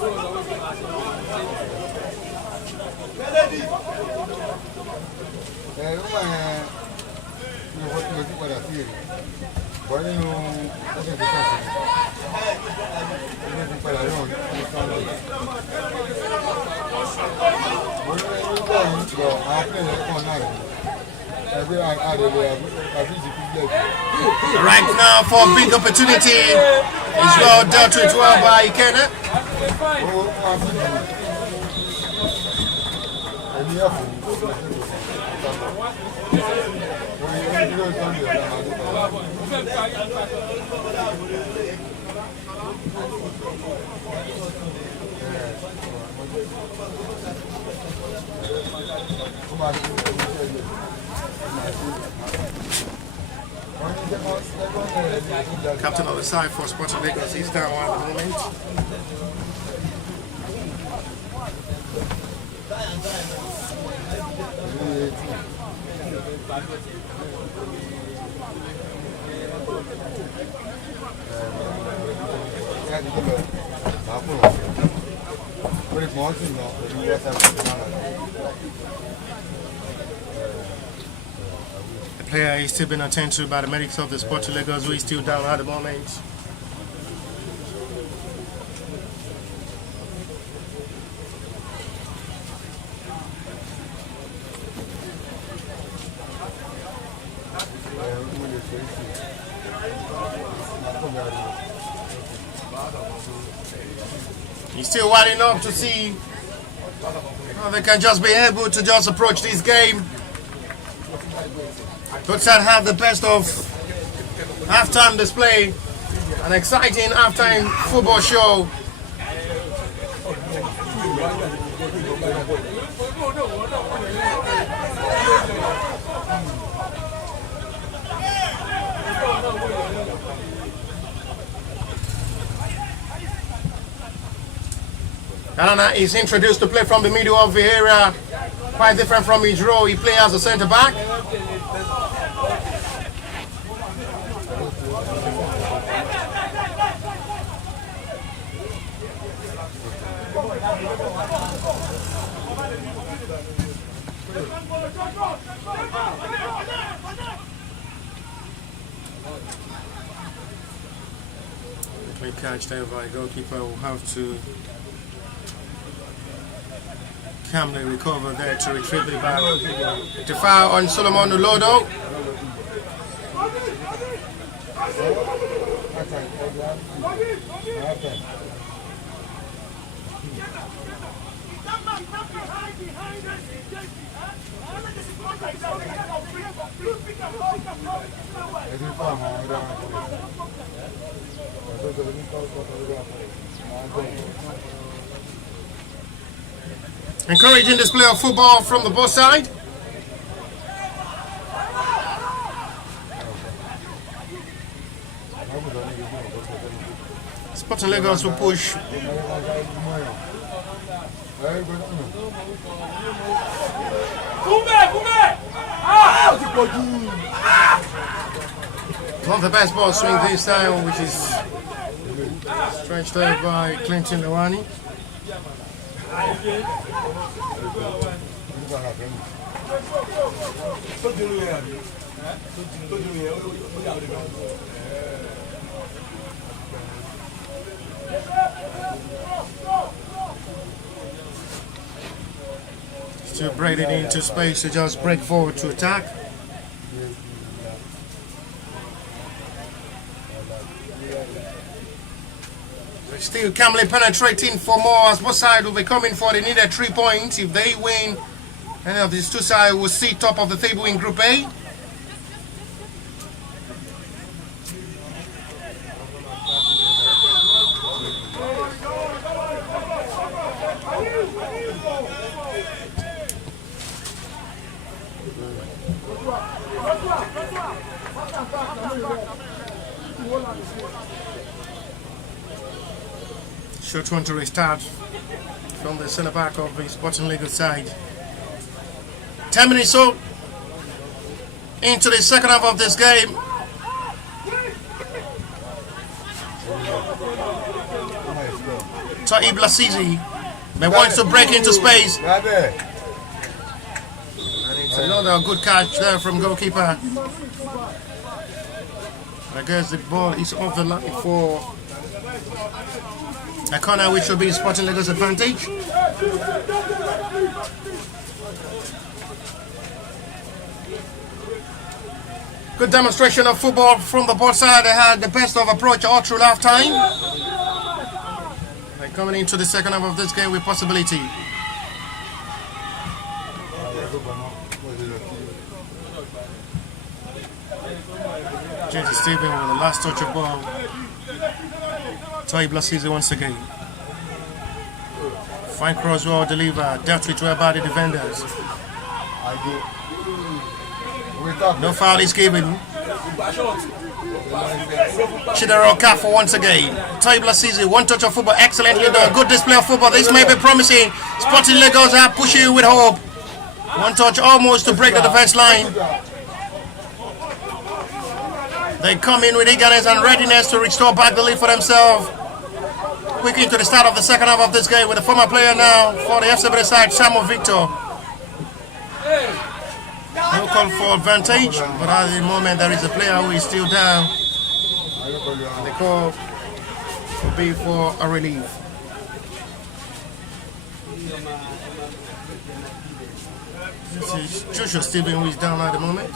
Right now for a big opportunity is well dealt with well by Ikena. Captain on the side for Sporting Lagos, he's down one at the moment. The player is still being attended to by the medics of the Sporting Lagos, who is still down at the moment. He's still winding up to see how they can just be able to just approach this game. Both sides have the best of halftime display, an exciting halftime football show. Galana is introduced to play from the middle of the area, quite different from his role. He plays as a centre back. Quick catch there by goalkeeper, will have to calmly recover there to retrieve it back. To foul on Solomon Ulodo. Encouraging display of football from the both side. Sporting Lagos will push. Not the best ball swing this time, which is stretched out by Clinton Lawani. Still braided into space to just break forward to attack. Still calmly penetrating for more, as both sides will be coming for the needed 3 points. If they win, any of these two sides will sit top of the table in Group A. Short one to restart from the centre back of the Sporting Lagos side. 10 minutes so into the second half of this game. Taib Lassizi. They wants to break into space. And it's another good catch there from goalkeeper. I guess the ball is off the line for a corner, which will be Sporting Lagos' advantage. Good demonstration of football from the both side. They had the best of approach all through half time. They're coming into the second half of this game with possibility. James Stephen with the last touch of ball. Toy Blassizi once again. Fine cross well delivered. Dealt with well by the defenders. No foul is given. Chidera Okafor once again. Toy Blassizi, one touch of football. Excellently done. Good display of football. This may be promising. Sporting Lagos are pushing with hope. One touch almost to break the defense line. They come in with eagerness and readiness to restore back the lead for themselves. Quick into the start of the second half of this game with the former player now for the FC Ebedei side, Samuel Victor. No call for advantage, but at the moment there is a player who is still down. The call will be for a relief. This is Joshua Stephen who is down at the moment.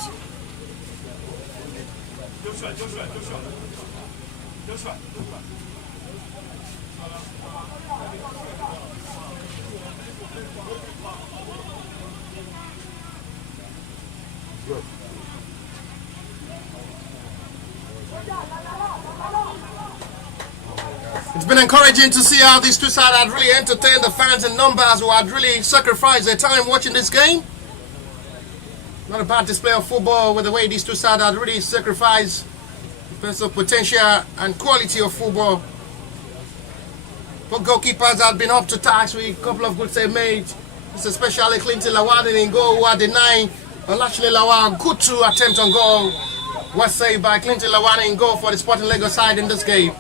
It's been encouraging to see how these two sides had really entertained the fans in numbers who had really sacrificed their time watching this game. Not a bad display of football with the way these two sides had really sacrificed in terms of potential and quality of football. Both goalkeepers had been up to task with a couple of good save made. It's especially Clinton Lawani in goal who had denying Olashile Lawal good two attempt on goal. Was saved by Clinton Lawani in goal for the Sporting Lagos side in this game.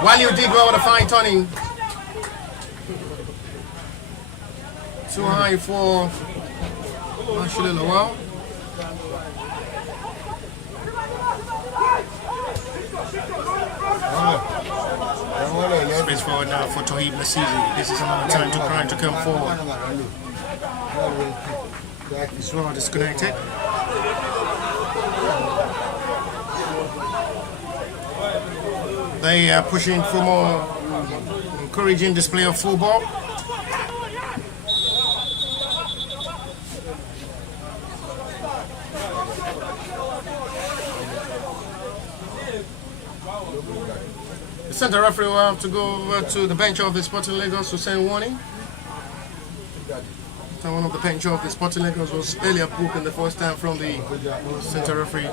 While you did well with a fine turning. Too high for Olashile Lawal. Space forward now for Tohib Lassizi. This is another time to try to come forward. This one disconnected. They are pushing for more encouraging display of football. The center referee will have to go over to the bench of the Sporting Lagos to send warning. So one of the bench of the Sporting Lagos was earlier booked in the first time from the center referee.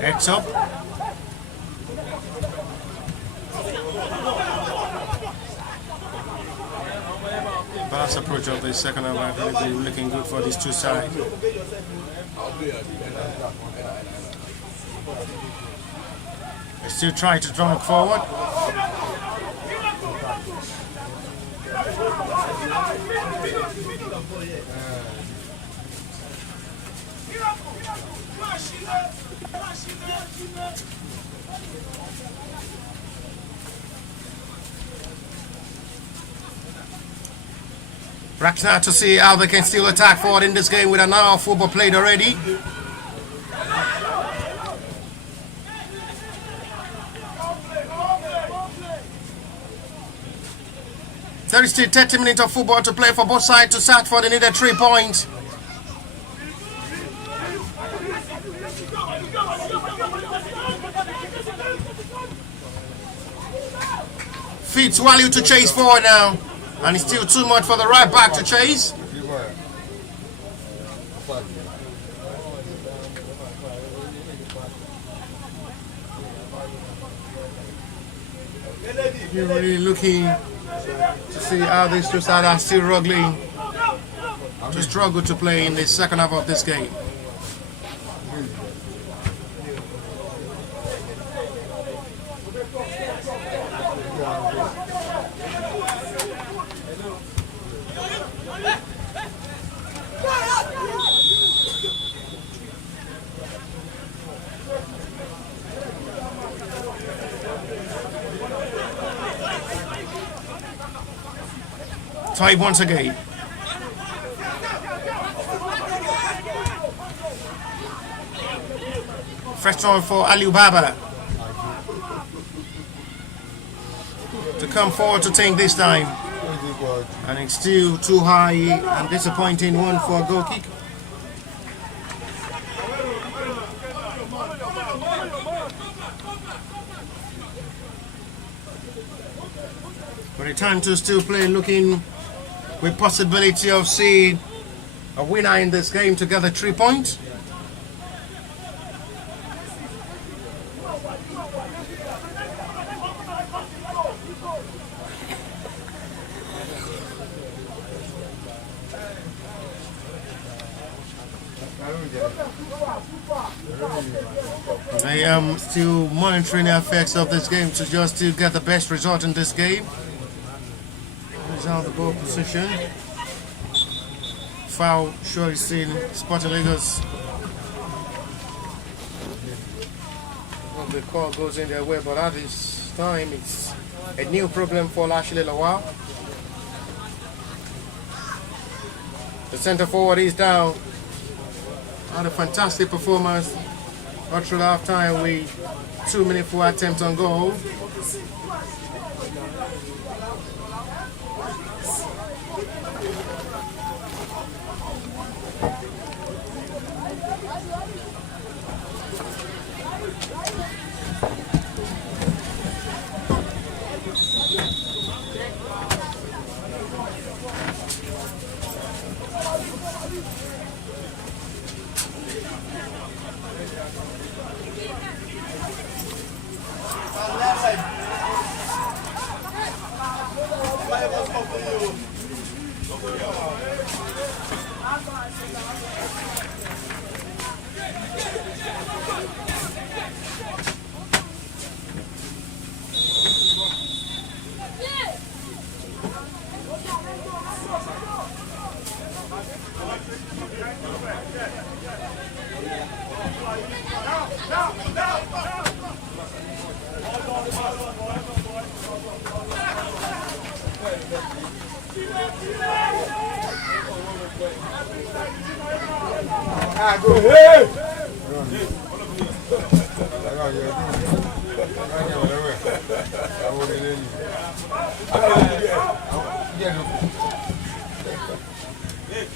Heads up. Balanced approach of the second half. I believe they're looking good for these two sides. They still try to drum it forward. Racks now to see how they can still attack forward in this game with an hour of football played already. There is still 30 minutes of football to play for both sides to search for the needed 3 points. Fits value to chase forward now. And it's still too much for the right back to chase. You're really looking to see how these two sides are still struggling to play in the second half of this game. Type once again. Fresh on for Ali Baba to come forward to take this time. And it's still too high and disappointing one for a goal kick. But the time to still play, looking with possibility of seeing a winner in this game to gather 3 points. I am still monitoring the effects of this game to just to get the best result in this game. Here's out the ball position. Foul, sure he's seen Sporting Lagos. Well, the call goes in their way, but at this time it's a new problem for Lashley Lawal. The centre forward is down. Had a fantastic performance. Got through half time with 2 minutes for attempt on goal.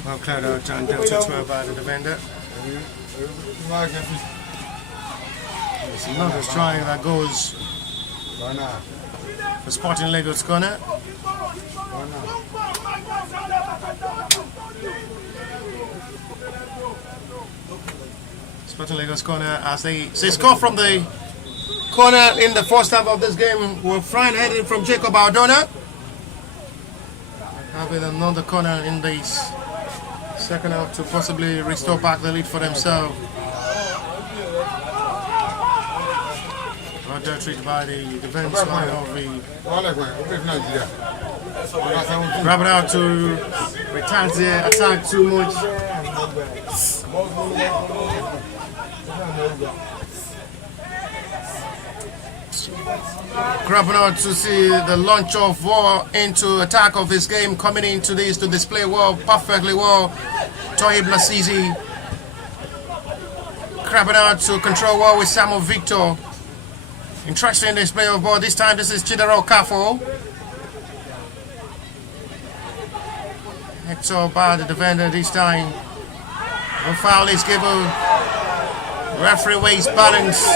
Well cleared out and dealt to 12 by the defender. It's another try that goes for Sporting Lagos corner. Sporting Lagos corner as they score from the corner in the first half of this game. We're fine heading from Jacob Aldona. Having another corner in this second half to possibly restore back the lead for themselves. Well treated by the defense line of the. Grab it out to retard the attack too much. Grabbing out to see the launch of war into attack of this game, coming into this to display well, perfectly well. Toyib Lasizi grabbing out to control well with Samuel Victor. Interesting display of ball. This time this is Chidera Okafo. Hector by the defender this time. No foul is given. Referee weighs balance.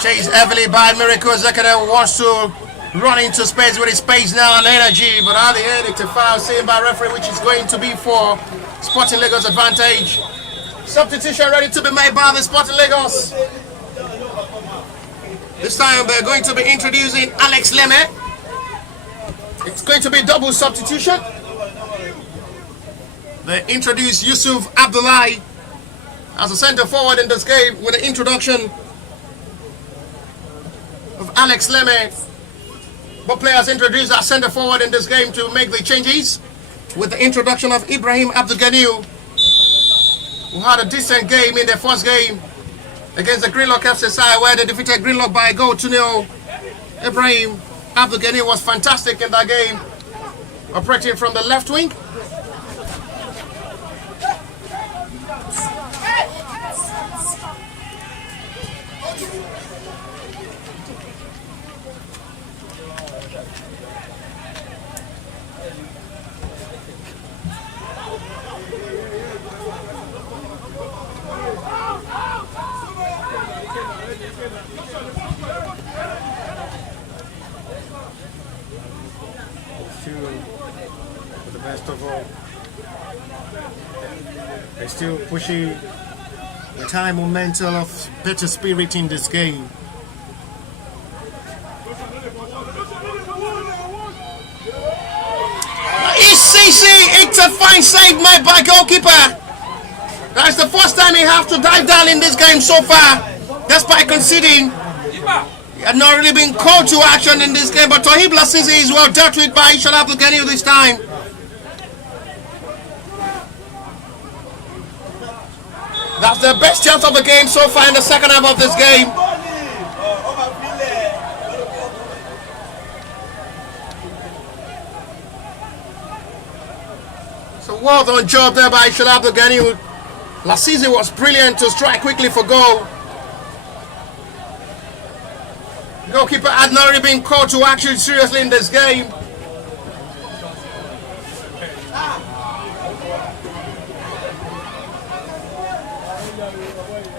Chased heavily by Miracle. Zekere wants to run into space with his pace now and energy, but at the end it's a foul seen by referee, which is going to be for Sporting Lagos advantage. Substitution ready to be made by the Sporting Lagos. This time they're going to be introducing Alex Leme. It's going to be double substitution. They introduce Yusuf Abdullahi as a centre forward in this game with the introduction of Alex Leme. Both players introduced as centre forward in this game to make the changes with the introduction of Ibrahim Abdulganiu, who had a decent game in their first game against the Greenlock FC side where they defeated Greenlock by a goal to 0. Ibrahim Abdulganiu was fantastic in that game, operating from the left wing. For the best of all, they're still pushing with high momentum of better spirit in this game. It's a fine save made by goalkeeper. That's the first time he has to dive down in this game so far, despite conceding. He had not really been called to action in this game, but Tohib Lasisi is well dealt with by Ishan Abdulganiu this time. That's the best chance of the game so far in the second half of this game. So well done job there by Ishan Abdulganiu. Lasisi was brilliant to strike quickly for goal. Goalkeeper had not really been called to action seriously in this game.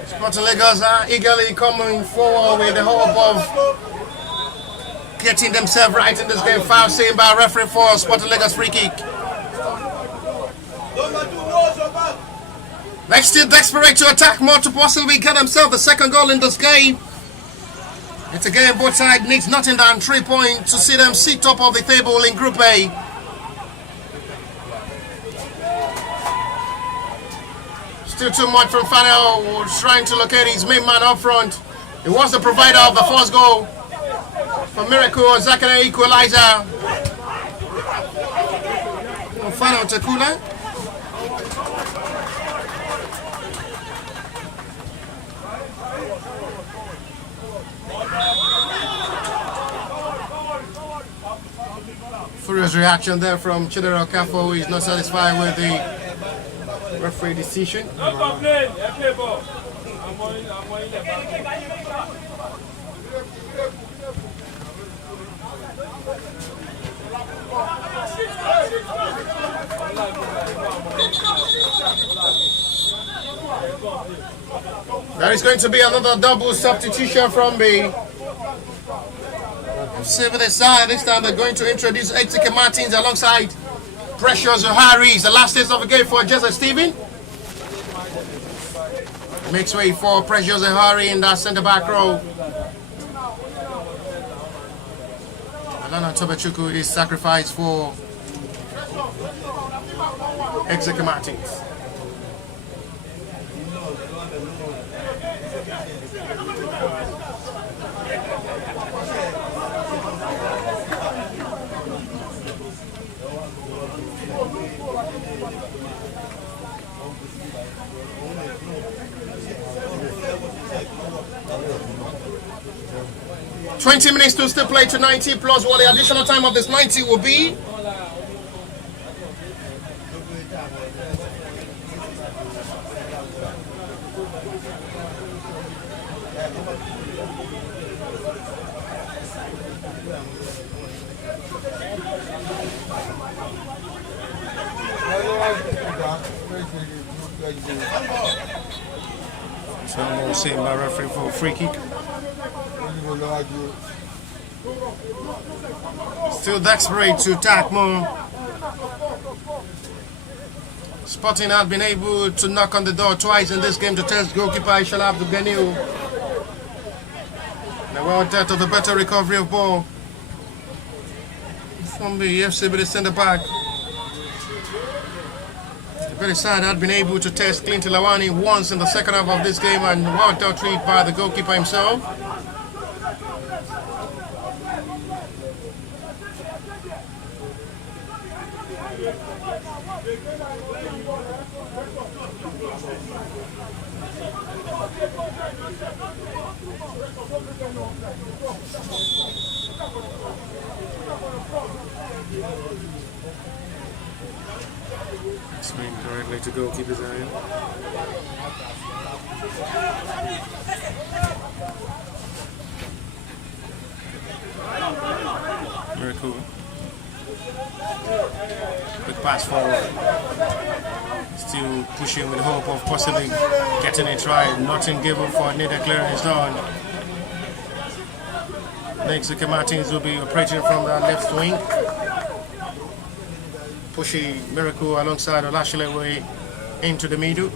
Sporting Lagos are eagerly coming forward with the hope of getting themselves right in this game. Foul seen by referee for Sporting Lagos free kick. They're still desperate to attack more to possibly get themselves the second goal in this game. It's a game both sides needs nothing than 3 points to see them sit top of the table in Group A. Still too much from Fanel, who's trying to locate his main man up front. He was the provider of the first goal for Miracle. Zakare equalizer. Fanel Tekula. Furious reaction there from Chidera Kafo, who is not satisfied with the referee decision. There is going to be another double substitution from the Civil side. This time they're going to introduce Etike Martins alongside Precious Johari. The last days of the game for Jesse Stephen. Makes way for Precious Johari in that centre back row. Alana Tobachuku is sacrificed for Etike Martins. $20 minutes to still play to 90 plus what the additional time of this 90 will be. So I'm seen by referee for a free kick. Still desperate to attack more. Sporting had been able to knock on the door twice in this game to test goalkeeper Ishalab Duganiu. The well death of the better recovery of ball from the FCB centre back. The very side had been able to test Clint Lawani once in the second half of this game and well dealt with by the goalkeeper himself. Swing directly to goalkeeper's area. Very cool. Quick pass forward. Still pushing with hope of possibly getting it right. Nothing given for needed clearance done. Next, Martins will be operating from the left wing. Pushy Miracle alongside Olashile into the middle.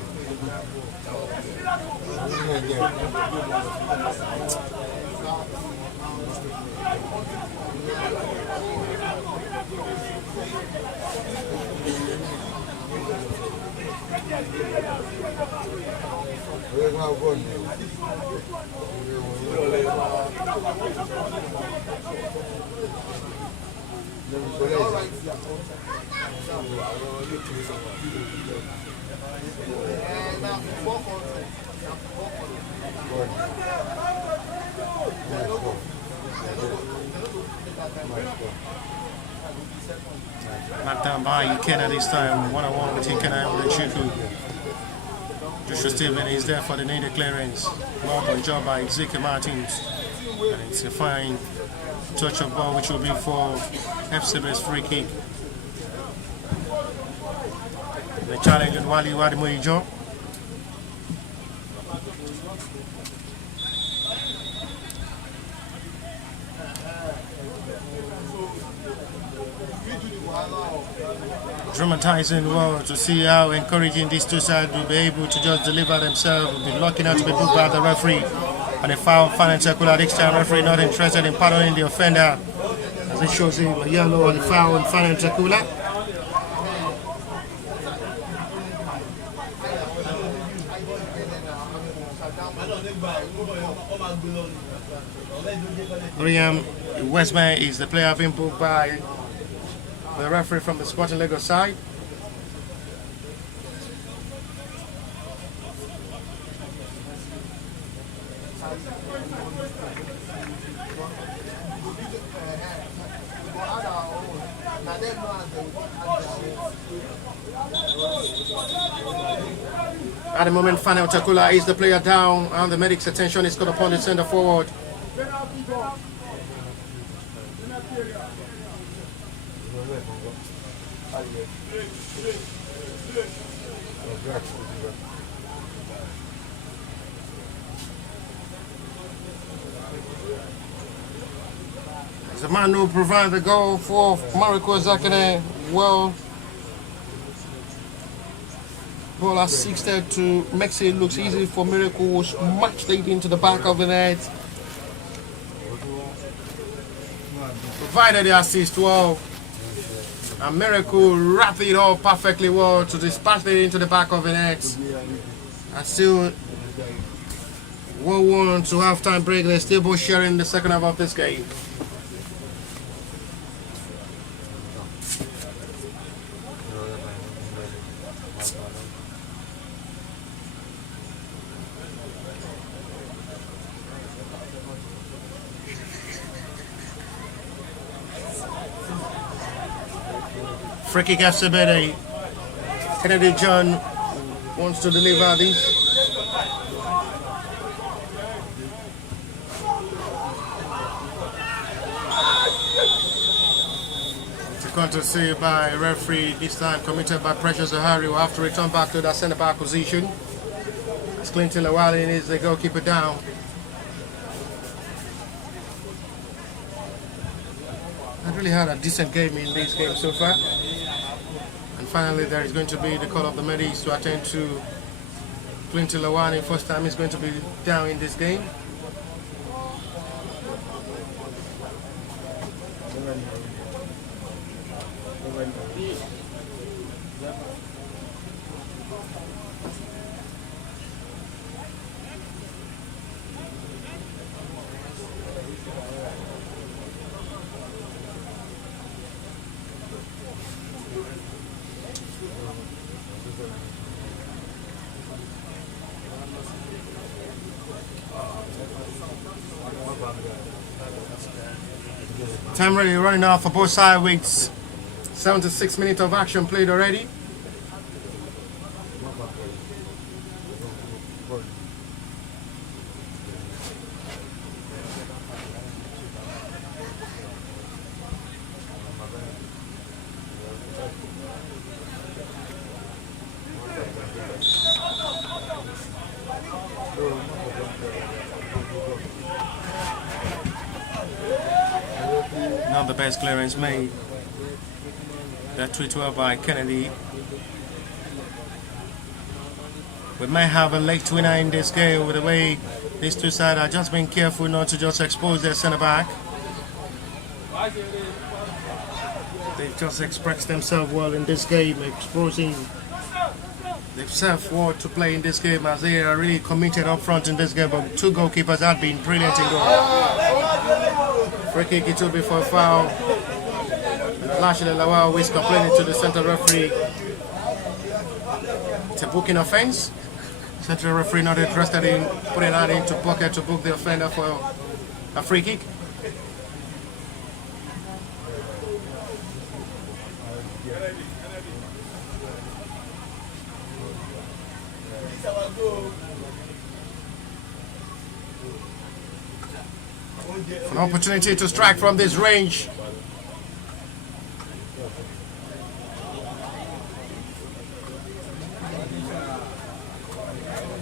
Knocked down by Ikena this time, one-on-one with Ikena and Chuku. Joshua Steven is there for the needed clearance. Well done job by Ezekiel Martins. And it's a fine touch of ball which will be for FCB's free kick. The challenge on Wali Wadimuijo. Dramatizing well to see how encouraging these two sides will be able to just deliver themselves. Will be lucky not to be booked by the referee. And a foul, final circular. This time, referee not interested in pardoning the offender, as it shows him a yellow on the foul and final circular. William Westman is the player being booked by the referee from the Sporting Lagos side. At the moment, Fanel Takula is the player down, and the medic's attention is called upon the centre forward. The man who provided the goal for Mariko Zakane, well, ball assisted to make it look easy for Miracle, smashed it into the back of the net. Provided the assist well, and Miracle wrapped it up perfectly well to dispatch it into the back of the net. And still 1-1 to half-time break. They're still both sharing the second half of this game. Free kick after Ebedei. Kennedy John wants to deliver this. fantasy by referee, this time committed by Precious Zahari, will have to return back to that centre back position. As Clinton Lawali needs the goalkeeper down. I really had a decent game in this game so far. And finally there is going to be the call of the medics to attend to Clinton Lawali. First time he's going to be down in this game. Time really running out for both sides with 76 minutes of action played already. Not the best clearance made. That 3-12 by Kennedy. We might have a late winner in this game with the way these two sides are just being careful not to just expose their centre back. They've just expressed themselves well in this game, exposing themselves well to play in this game as they are really committed up front in this game. But two goalkeepers have been brilliant in goal. Free kick, it will be for a foul. Lashley Lawal is complaining to the central referee. It's a booking offence. Central referee not interested in putting that into pocket to book the offender for a free kick. An opportunity to strike from this range.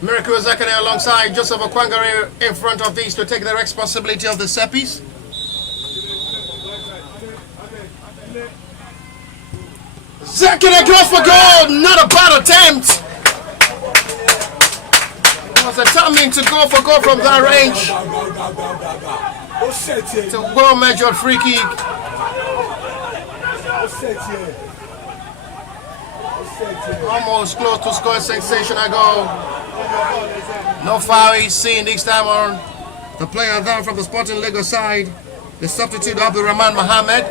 Miracle Zakane alongside Joseph Okwangare in front of these to take the responsibility of the Seppies. Zakane goes for goal, not a bad attempt. It was determined to go for goal from that range. It's a well-measured free kick. Almost close to score a sensational goal. No foul is seen this time on the player down from the Sporting Lagos side, the substitute Abdul Rahman Mohammed.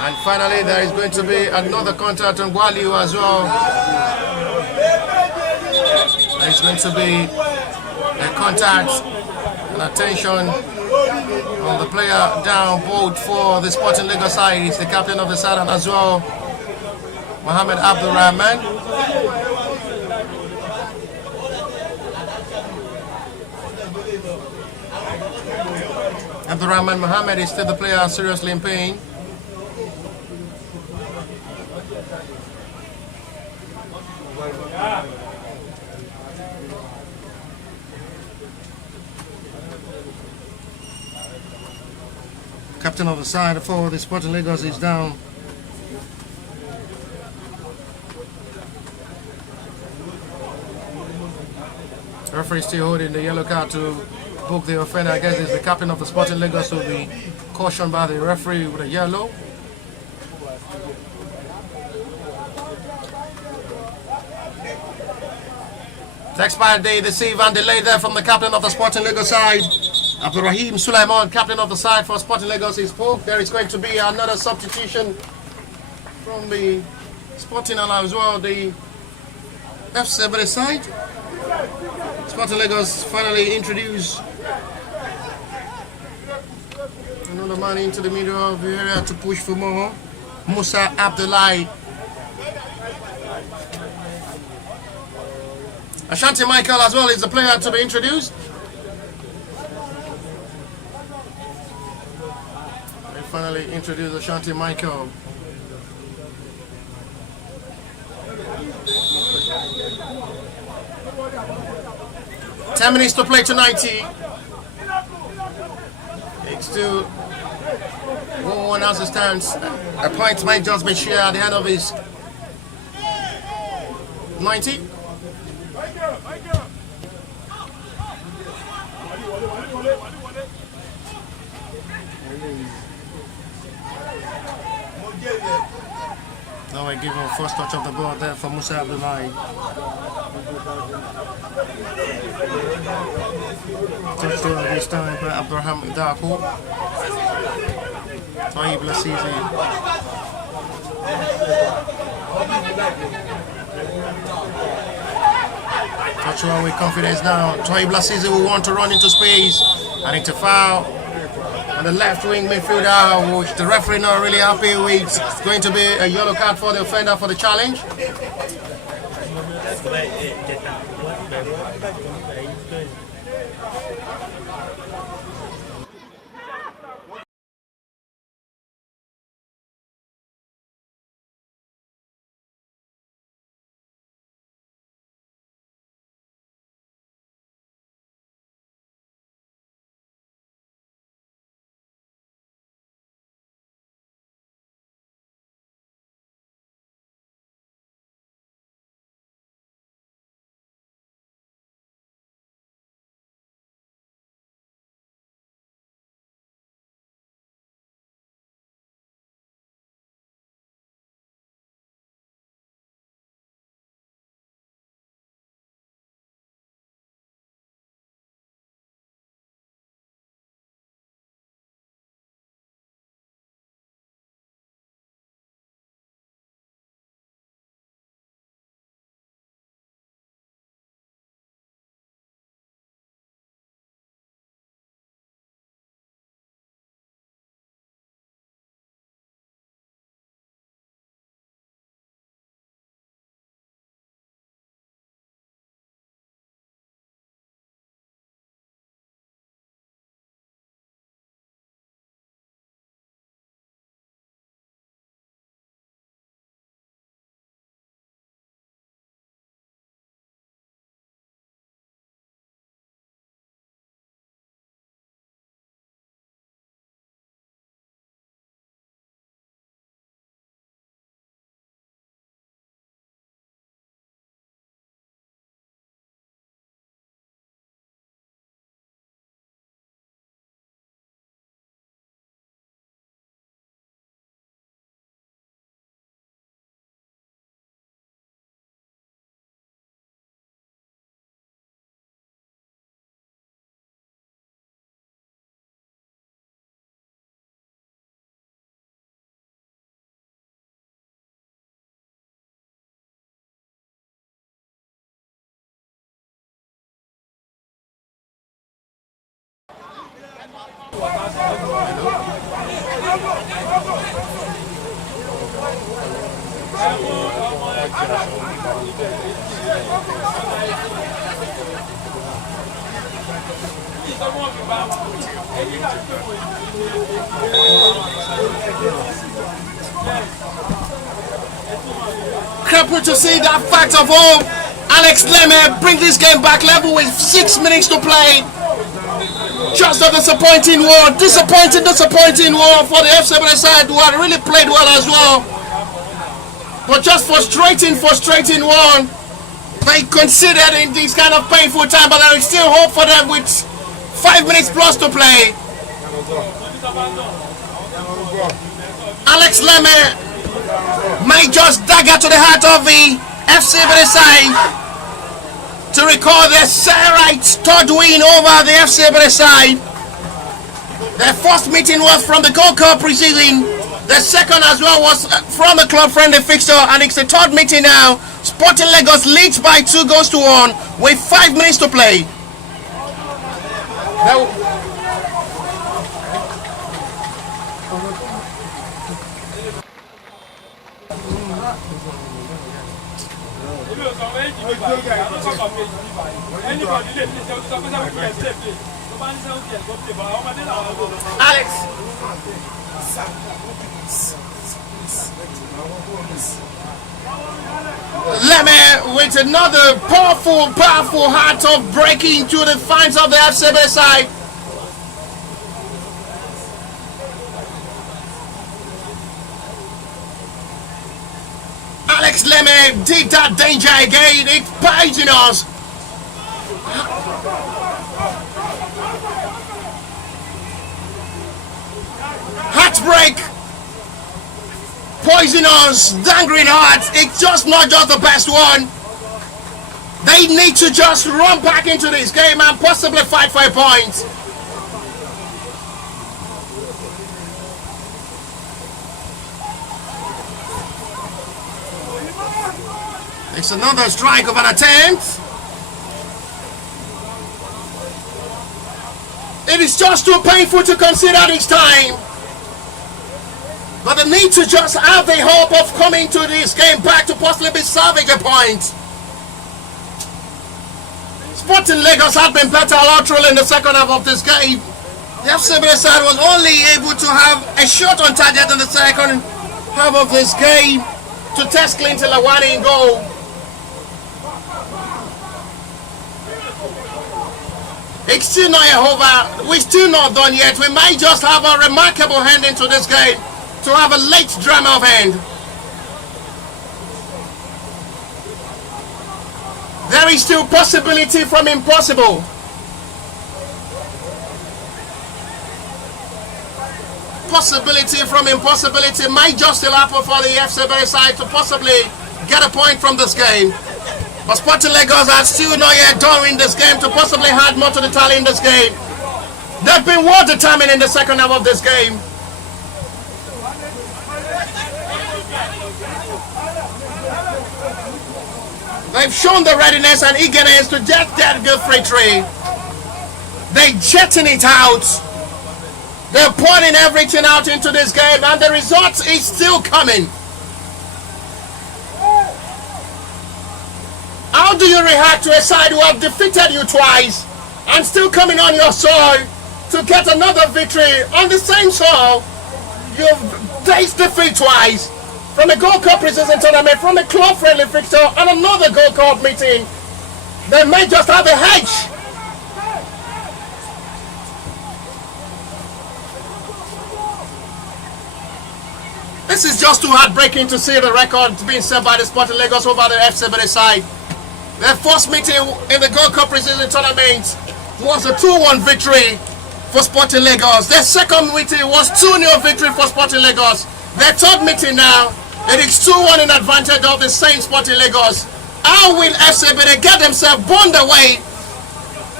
And finally there is going to be another contact on Gwaliu as well. There is going to be a contact and attention on the player down both for the Sporting Lagos side. He's the captain of the side and as well Mohammed Abdul Rahman. Abdul Rahman Mohammed is still the player seriously in pain. Captain of the side for the Sporting Lagos is down. The referee still holding the yellow card to book the offender. I guess it's the captain of the Sporting Lagos who will be cautioned by the referee with a yellow. Expired day deceive and delay there from the captain of the Sporting Lagos side. Abdul Rahim Sulaiman, captain of the side for Sporting Lagos, is spoke. There is going to be another substitution from the Sporting as well, the FC Ebedei side. Sporting Lagos finally introduced another man into the middle of the area to push for more. Musa Abdullahi. Ashanti Michael as well is the player to be introduced. finally introduce Ashanti Michael. Ten minutes to play to 90. It's still 1-1 as it stands. A point might just be shared at the end of his 90. Now I give him first touch of the ball there for Musa Abdullahi. Touchdown this time by Abraham Daku. Taib Lassizi. Touchdown with confidence now. Taib Lassizi will want to run into space. I think to foul on the left wing midfielder, which the referee not really happy with. It's going to be a yellow card for the offender for the challenge. Crippled to see that fact of home. Alex Leme bring this game back level with 6 minutes to play. Just a disappointing one. Disappointing one for the FC side who had really played well as well. But just frustrating one. They conceded in this kind of painful time, but there is still hope for them with 5 minutes plus to play. Alex Leme might just dagger to the heart of the FC side to record their third win over the FC side. Their first meeting was from the Gold Cup pre-season. The second as well was from the club-friendly fixture, and it's the third meeting now. Sporting Lagos leads by 2-1 with 5 minutes to play. Alex. Lemme with another powerful heart of breaking to the fans of the FCB side. Alex Lemme did that danger again. It's poisonous. Heartbreak. Poisonous, dangling heart. It's just not just the best one. They need to just run back into this game and possibly fight for a point. It's another strike of an attempt. It is just too painful to consider this time. But they need to just have the hope of coming to this game back to possibly salvage a point. Sporting Lagos had been better all through in the second half of this game. The FCB side was only able to have a shot on target in the second half of this game to test Clinton Lawani in goal. It's still not over. We're still not done yet. We might just have a remarkable ending to this game to have a late drama of end. There is still possibility from impossible. Possibility from impossibility might just still happen for the FCB side to possibly get a point from this game. But Sporting Lagos are still not yet done in this game to possibly add more to the tally in this game. They've been well determined in the second half of this game. They've shown the readiness and eagerness to get that good victory. They're jetting it out. They're pouring everything out into this game, and the result is still coming. How do you react to a side who have defeated you twice and still coming on your soil to get another victory on the same soil? You've tasted defeat twice. From a Gold Cup preseason tournament, from a club-friendly fixture, and another Gold Cup meeting. They may just have a hedge. This is just too heartbreaking to see the record being set by the Sporting Lagos over the FCB side. Their first meeting in the Gold Cup preseason tournament was a 2-1 victory for Sporting Lagos. Their second meeting was 2-0 victory for Sporting Lagos. Their third meeting now, it is 2-1 in advantage of the same Sporting Lagos. How will FCB get themselves burned away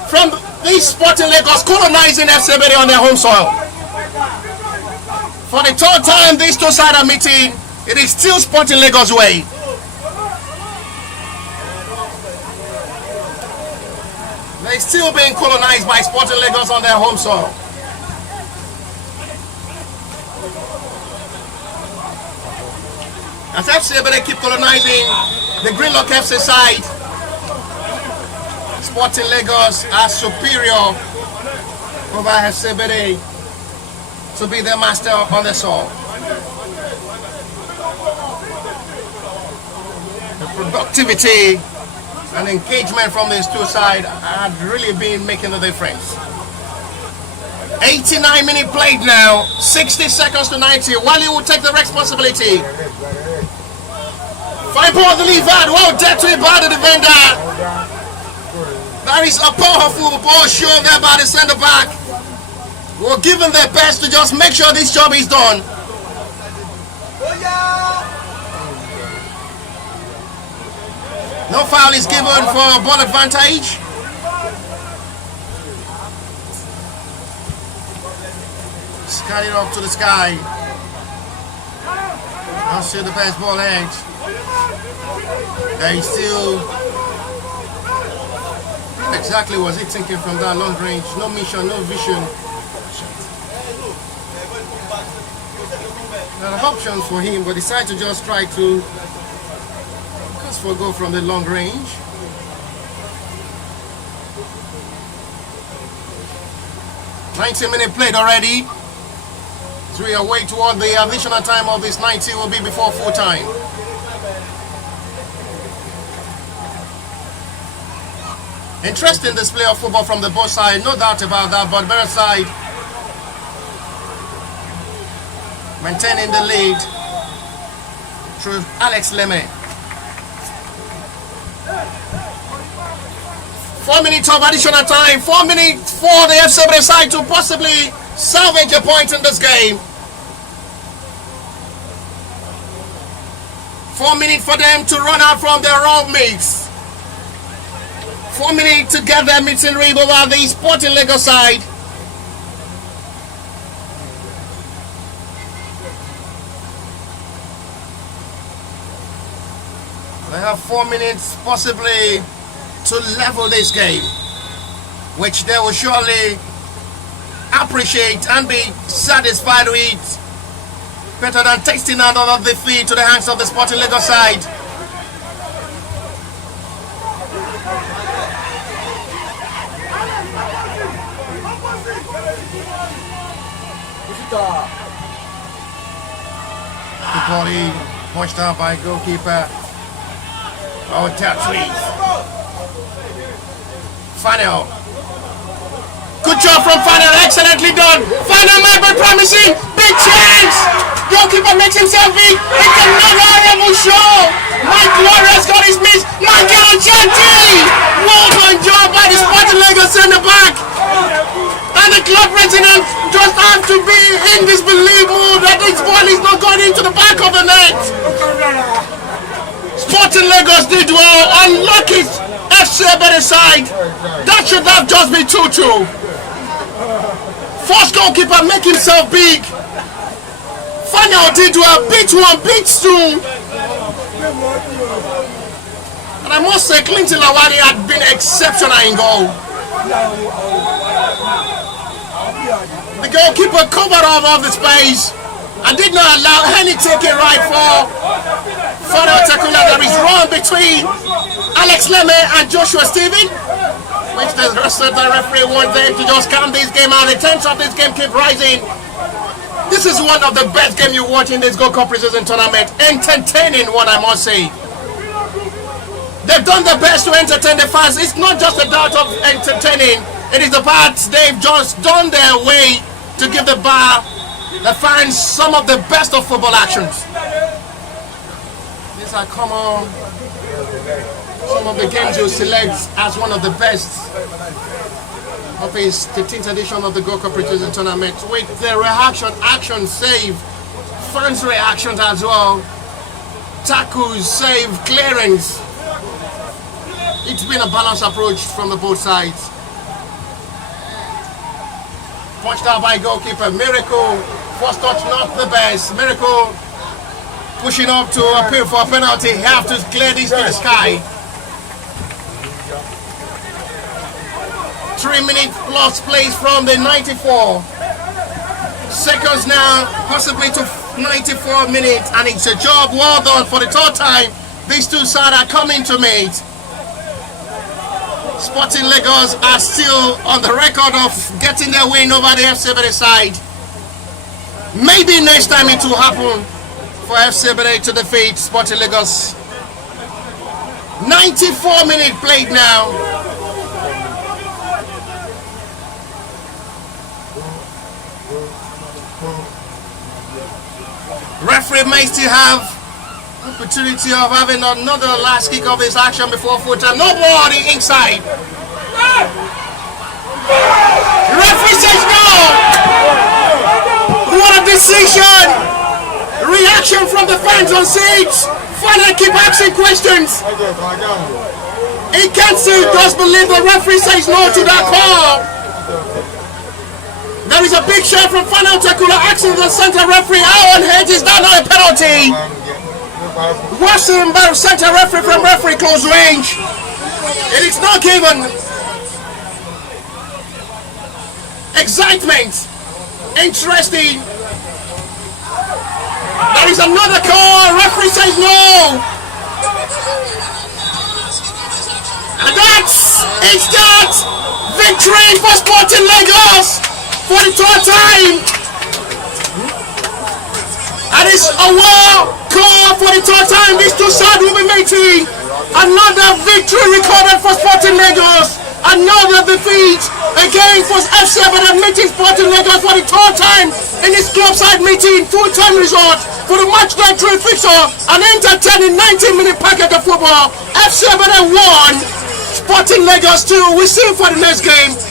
from these Sporting Lagos colonizing FCB on their home soil? For the third time these two sides are meeting, it is still Sporting Lagos way. They're still being colonized by Sporting Lagos on their home soil. As FCB they keep colonizing the Greenlock FC side, Sporting Lagos are superior over FCB to be the master on the soil. The productivity and engagement from these two sides had really been making the difference. 89 minutes played now, 60 seconds to 90. Wally will take the responsibility. Fine ball delivered, well dead to it by the defender. That is a powerful ball shown there by the centre back. We're giving their best to just make sure this job is done. No foul is given for ball advantage. It's carried up to the sky. I'll see the best ball edge. There is still exactly was he thinking from that long range. No mission, no vision. There are options for him, but decided to just try to for go from the long range. 90-minute played already. So we are way toward the additional time of this 90 will be before full time. Interesting display of football from the both sides, no doubt about that, but better side maintaining the lead through Alex Leme. 4 minutes of additional time, 4 minutes for the FC Ebedei side to possibly salvage a point in this game. 4 minutes for them to run out from their wrong mates. 4 minutes to get their meeting rib over the Sporting Lagos side. They have 4 minutes possibly to level this game, which they will surely appreciate and be satisfied with. Better than tasting another defeat to the hands of the Sporting Lagos side. The body punched out by goalkeeper. Oh, Tatri. Fanel. Good job from Fanel, excellently done. Fanel might be promising. Big chance. Goalkeeper makes himself big. It's another level show. Mike Glorious got his miss. Michael Chanti. Well done job by the Sporting Lagos centre back. And the club president just have to be in disbelief mood that this ball is not going into the back of the net. Sporting Lagos did well. Unlucky FC Ebedei side. That should have just been 2-2. First goalkeeper make himself big. Fanel did well. Beat one, beat two. And I must say, Clinton Lawani had been exceptional in goal. The goalkeeper covered all of the space and did not allow any taking right for Fanel Tekula. There is run between Alex Leme and Joshua Stephen, which the rest of the referee wants them to just calm this game out. The tension of this game keep rising. This is one of the best games you watch in this Gold Cup preseason tournament. Entertaining one, I must say. They've done their best to entertain the fans. It's not just a doubt of entertaining. It is the part they've just done their way to give the fans some of the best of football actions. These are common. Some of the games you select as one of the best of his 13th edition of the Gold Cup preseason tournament, with the reaction, action, save, fans' reactions as well, tackles, save, clearance. It's been a balanced approach from the both sides. Punched out by goalkeeper. Miracle, first touch not the best. Miracle pushing up to appeal for a penalty. Have to clear this in the sky. 3 minutes plus plays from the 94 seconds now, possibly to 94 minutes, and it's a job well done for the third time. These two sides are coming to meet. Sporting Lagos are still on the record of getting their win over the FC Ebedei side. Maybe next time it will happen for FC Ebedei to defeat Sporting Lagos. 94 minutes played now. Referee may still have opportunity of having another last kick of this action before full time. Nobody inside. Referee says no. What a decision! Reaction from the fans on seats. Finally keep asking questions. He can't say, just believe the referee says no to that call. There is a big shot from Fanel Tekula asking the center referee, how on head is that not a penalty? Watching by the center referee from referee close range. It is not given. Excitement. Interesting. There is another call. Referee says no. And that's instant victory for Sporting Lagos. for the third time. And it's a war call for the third time. These two sides will be mating. Another victory recorded for Sporting Lagos. Another defeat again for FC Ebedei meeting Sporting Lagos for the third time in this club side meeting. Full-time result for the match day 3 fixture. An entertaining 90-minute package of football. FC Ebedei 1, Sporting Lagos 2. We see you for the next game.